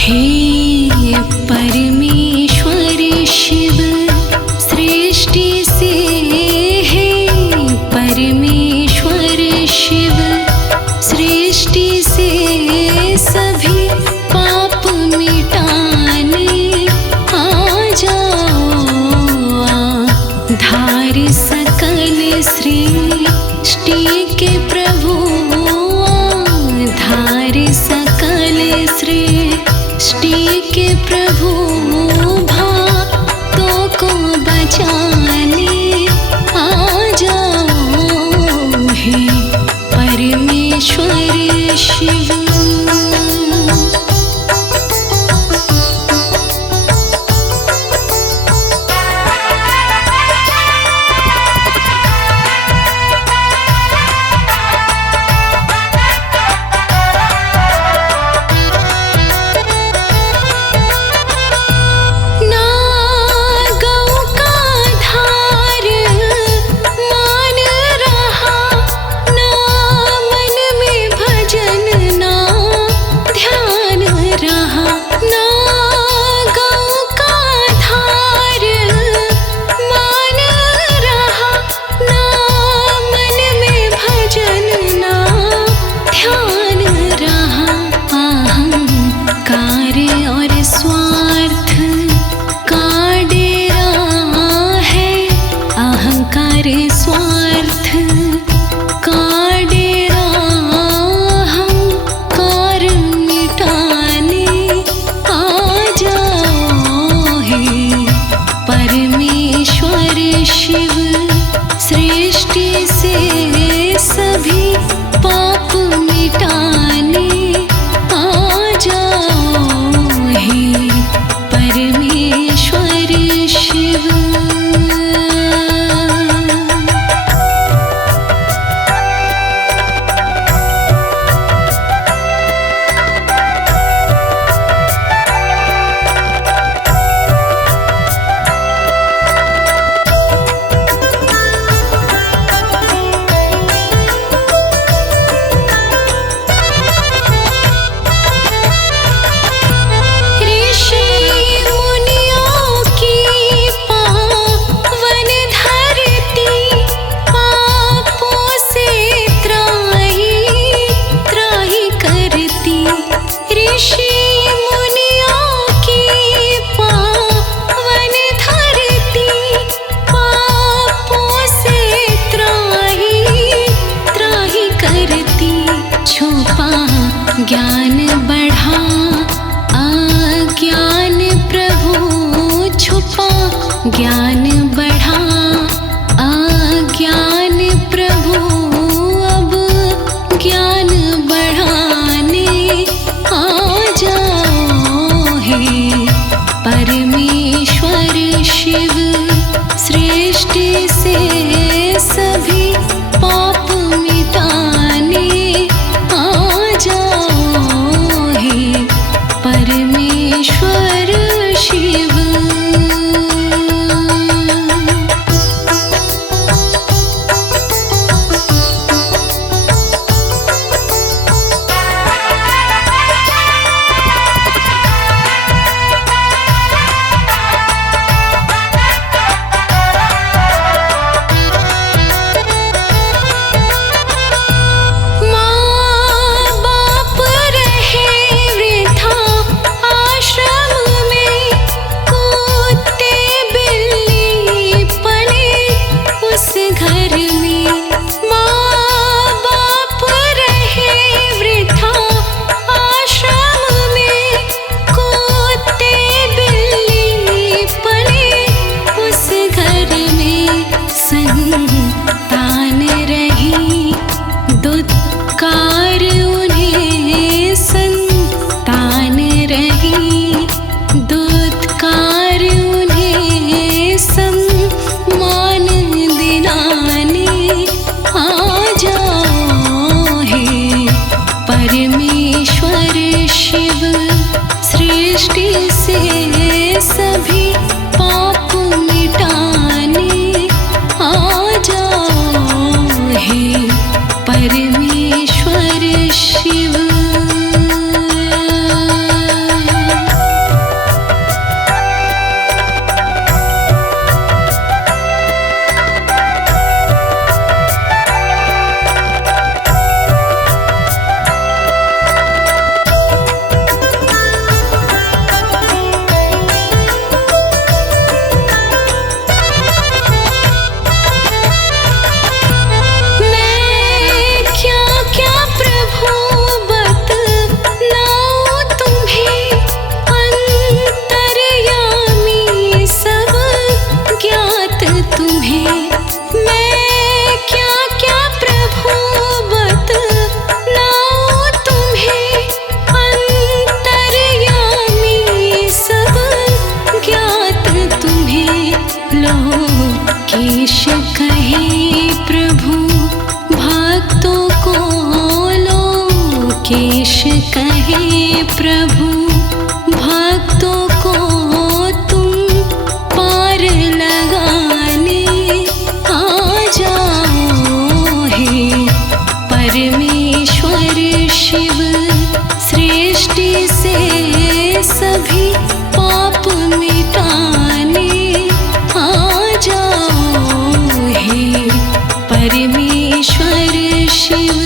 हे परमेश्वर शिव सृष्टि से, हे परमेश्वर शिव सृष्टि से सभी पाप मिटाने आ जाओ। धार सकल सृष्टि के प्रभु, धार सकल सृष्टि के प्रभु, भक्तों को बचाने आ जाओ। हे परमेश्वर शिव। स्वार्थ का डेरा अहंकार मिटाने आ जाओ। हे परमेश्वर शिव सृष्टि से सभी पाप मिटाने आ जाओ। हे परमेश्वर शिव। ज्ञान बढ़ा अज्ञान प्रभु छुपा, ज्ञान बढ़ा अज्ञान प्रभु अब ज्ञान बढ़ाने आ जाओ। हे परमेश्वर शिव सृष्टि से सभी पाप मिटाने आ जाओ। हे परमेश्वर शिव। परमेश्वर शिव।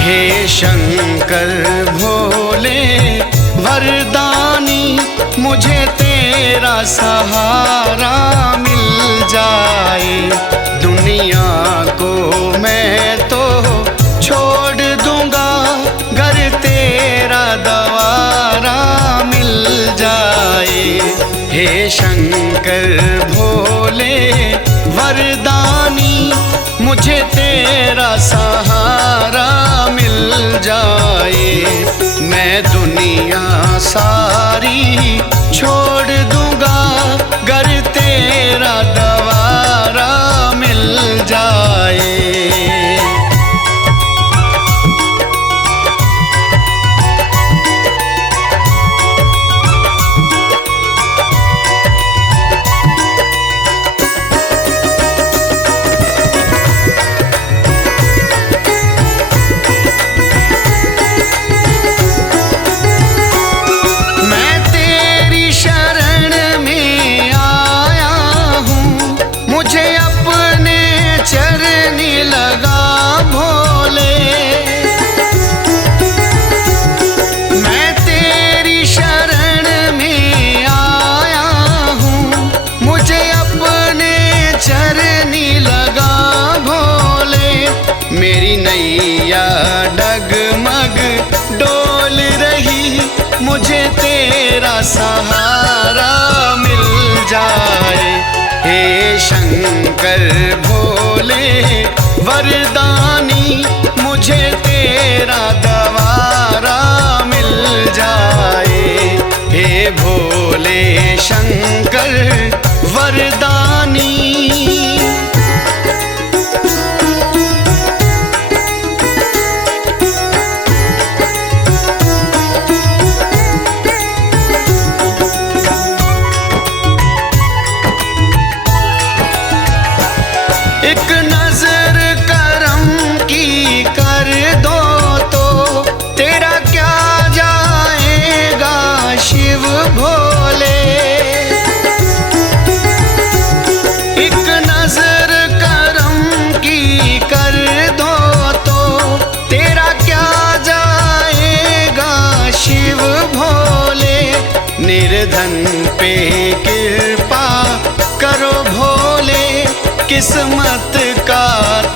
हे शंकर भोले वरदानी, मुझे तेरा सहारा मिल जाए। दुनिया को मैं तो छोड़ दूंगा, घर तेरा द्वारा मिल जाए। हे शंकर भोले वरदानी, मुझे तेरा सहारा मिल जाए। मैं दुनिया सारी छोड़ दूंगा, घर तेरा द्वारा मिल जाए। डगमग डोल रही, मुझे तेरा सहारा मिल जाए। हे शंकर भोले वरदानी, मुझे तेरा द्वारा मिल जाए। हे भोले शंकर वरदानी। एक नजर करम की कर दो तो तेरा क्या जाएगा शिव भोले। एक नजर करम की कर दो तो तेरा क्या जाएगा शिव भोले। निर्धन पे कृपा करो भोले, किस्मत का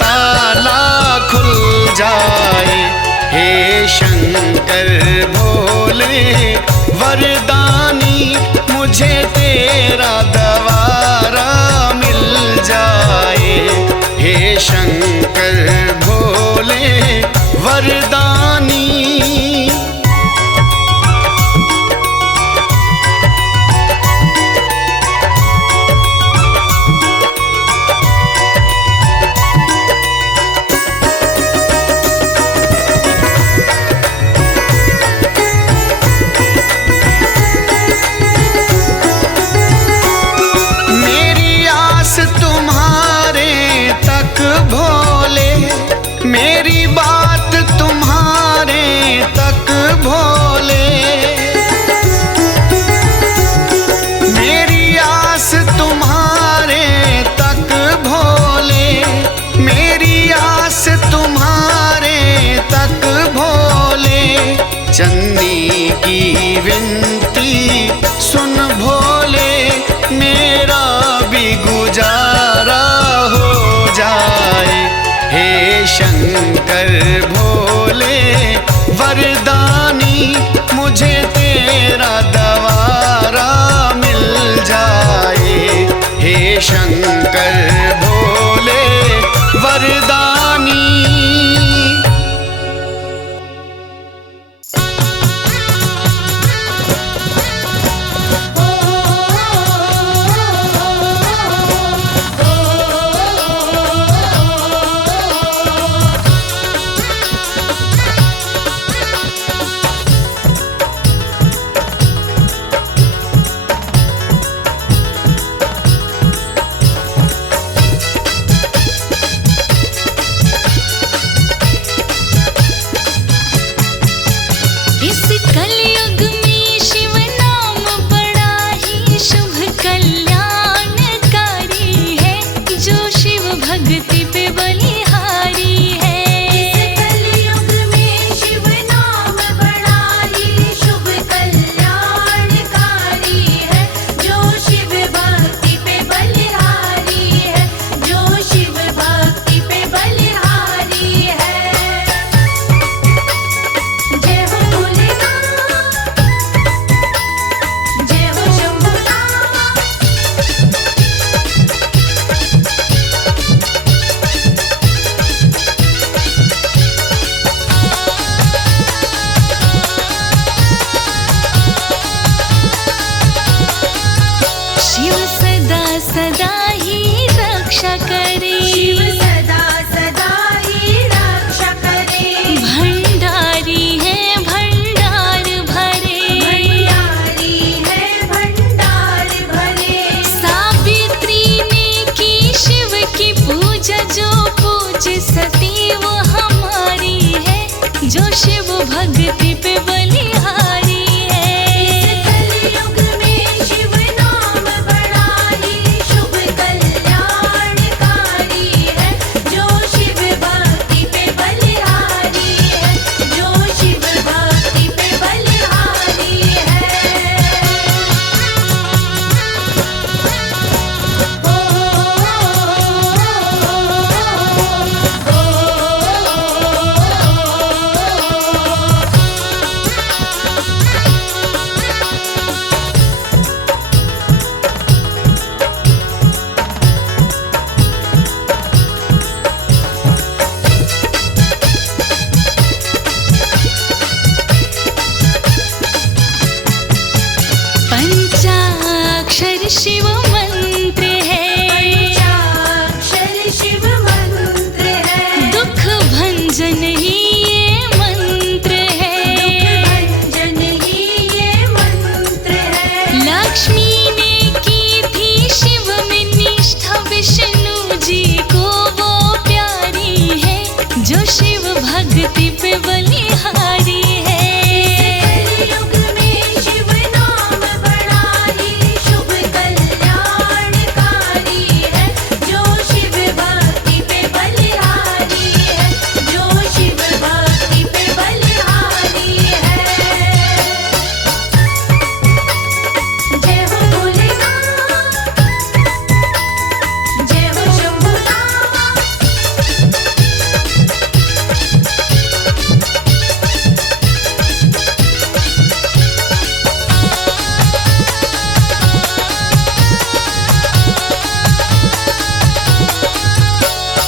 ताला खुल जाए। हे शंकर भोले वरदानी, मुझे तेरा द्वारा मिल जाए। हे शंकर भोले वरदानी। भोले मेरी बात तुम्हारे तक भोले। मेरी आस तुम्हारे तक भोले, मेरी आस तुम्हारे तक भोले। चन्नी की विनती सुन भोले, मेरा भी गुजारा हो जाए। हे शंकर भोले वरदानी, मुझे तेरा द्वारा मिल जाए। हे शंकर भोले वरदानी। पंचाक्षर शिव मंत्र है, पंचाक्षर शिव मंत्र है, दुख भंजन ही ये मंत्र है, दुख भंजन ही ये मंत्र है। लक्ष्मी ने की थी शिव में निष्ठा, विष्णु जी को वो प्यारी है, जो शिव भक्ति पे बलिहारी है। कलयुग में शिव नाम बड़ा ही शुभ कल्याणकारी है, जो शिव भक्ति पे बलिहारी है, जो शिव भक्ति पे बलिहारी है। जय हो भोलेनाथ, जय हो शंभुनाथ।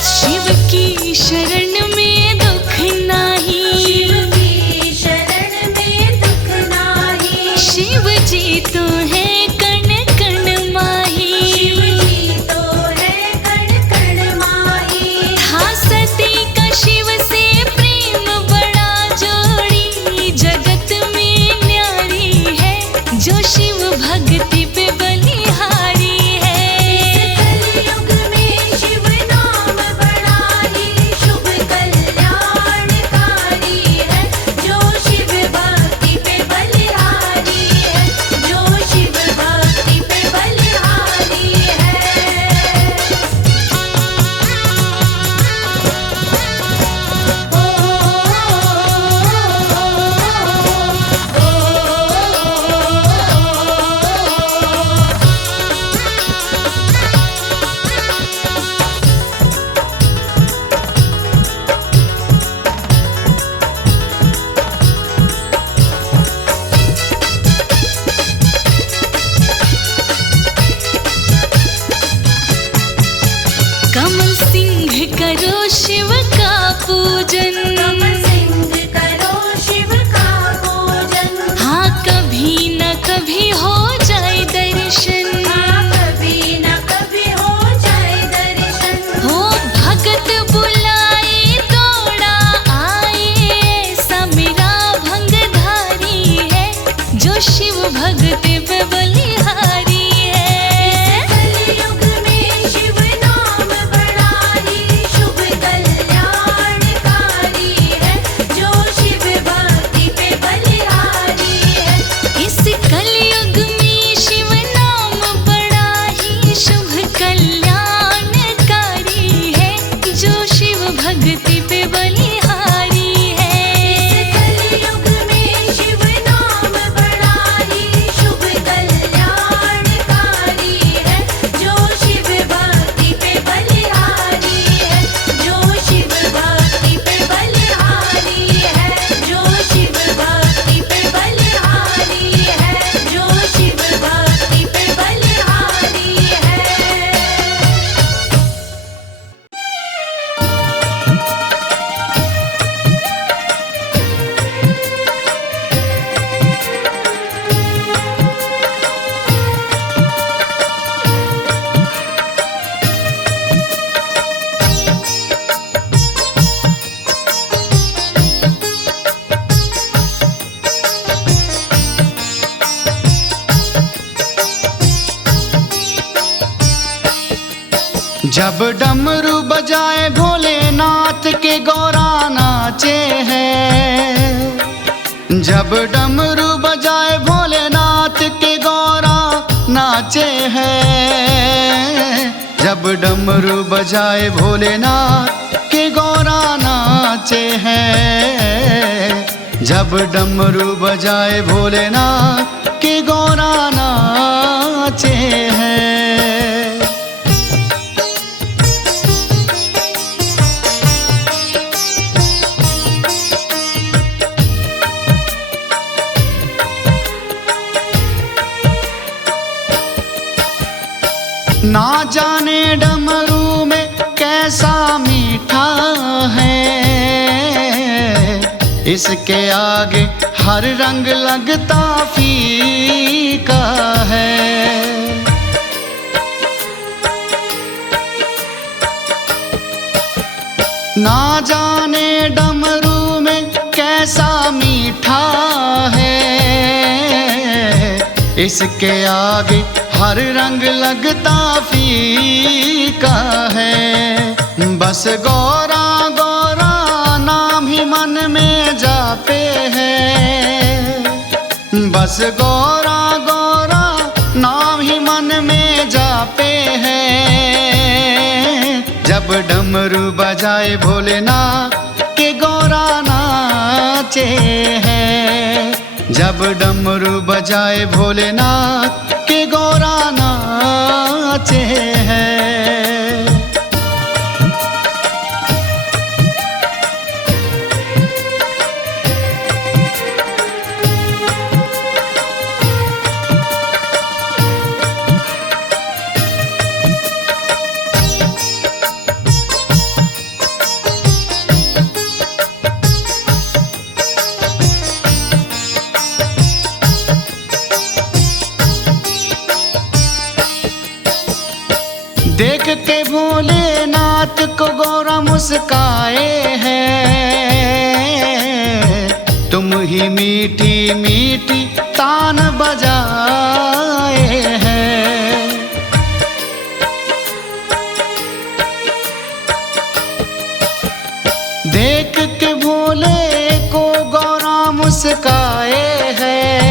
शिव की शरण में दुख नाही, शिव की शरण में दुख नाही, शिव जी तो है कण कण माही, शिव जी तो है कण कण माही। था सती का शिव से प्रेम बड़ा जोड़ी, जगत में न्यारी है, जो शिव भक्ति पे बलिहारी है। कलयुग में शिव नाम बड़ा ही शुभ कल्याणकारी है, जो शिव भक्ति पे बलिहारी है, जो शिव भक्ति पे बलिहारी है। कमल सिंह करो शिव का पूजन, कमल सिंह करो शिव का पूजन, हाँ कभी न कभी हो जाए दर्शन, हाँ कभी न कभी हो जाए दर्शन। हो भगत बुलाए दौड़ा आए, ऐसा मेरा भंगधारी है, जो शिव भक्ति पे बलिहारी है। कलयुग में शिव नाम बड़ा ही शुभ कल्याणकारी है, जो शिव भक्ति पे बलिहारी है। इस कलयुग में शिव नाम बड़ा ही शुभ कल्याणकारी है, जो शिव भक्ति पे बलिहारी है। कलयुग में शिव नाम बड़ा ही शुभ कल्याणकारी है, जो शिव भक्ति पे बलिहारी है, जो शिव भक्ति पे बलिहारी है, जो शिव भक्ति पे बलिहारी है, जो शिव भक्ति पे बलिहारी है। जब डमरू बजाए भोलेनाथ के गौरा नाचे हैं, जब डमरू बजाए भोलेनाथ के गौरा नाचे हैं, जब डमरू बजाए भोलेनाथ के गौरा नाचे हैं, जब डमरू बजाए भोलेनाथ के गौरा नाचे हैं। ना जाने डमरू में कैसा मीठा है, इसके आगे हर रंग लगता फीका है। जाने डमरू में कैसा मीठा है, इसके आगे हर रंग लगता फीका है। बस गौरा गौरा नाम ही मन में जापे है, बस गौरा गौरा नाम ही मन में जापे है। जब डमरू बजाए भोलेनाथ के गौरा नाचे हैं, जब डमरू बजाए भोलेनाथ के गौरा नाचे हैं। देख के भोलेनाथ को गौरा मुस्काए हैं, तुम ही मीठी मीठी तान बजाए हैं। देख के भोले को गौरा मुस्काए हैं,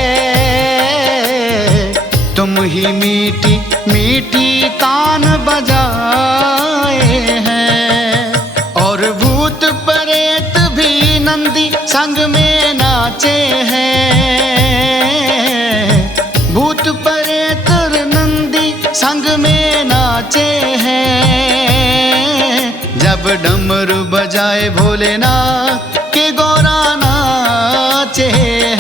तुम ही मीठी मीठी तान बजाए हैं। और भूत प्रेत भी नंदी संग में नाचे हैं, भूत प्रेत नंदी संग में नाचे हैं। जब डमरू बजाए भोलेनाथ के गौरा नाचे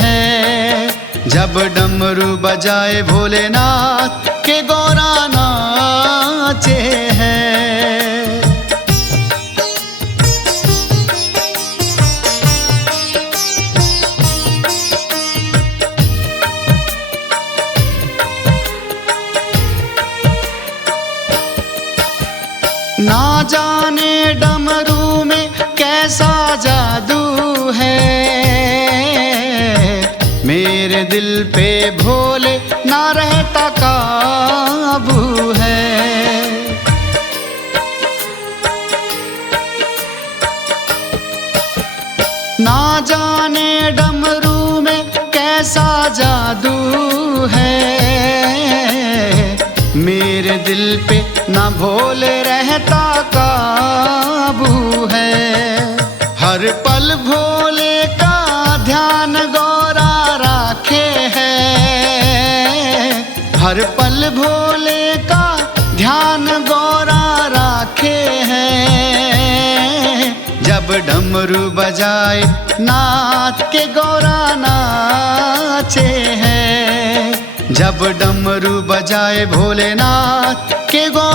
हैं, जब डमरू बजाए भोलेनाथ के गौरा नाचे हैं। ना जाने डमरू में कैसा जादू है, मेरे दिल पे भोले ना रहता काबू है। ना जाने डमरू में कैसा जादू है, मेरे दिल पे ना भोले रहता काबू है। हर पल भोले का ध्यान गौरा राखे है, हर पल भोले का ध्यान गौरा राखे हैं। जब डमरू बजाए नाथ के गौरा नाचे हैं, जब डमरू बजाए भोलेनाथ के गौरा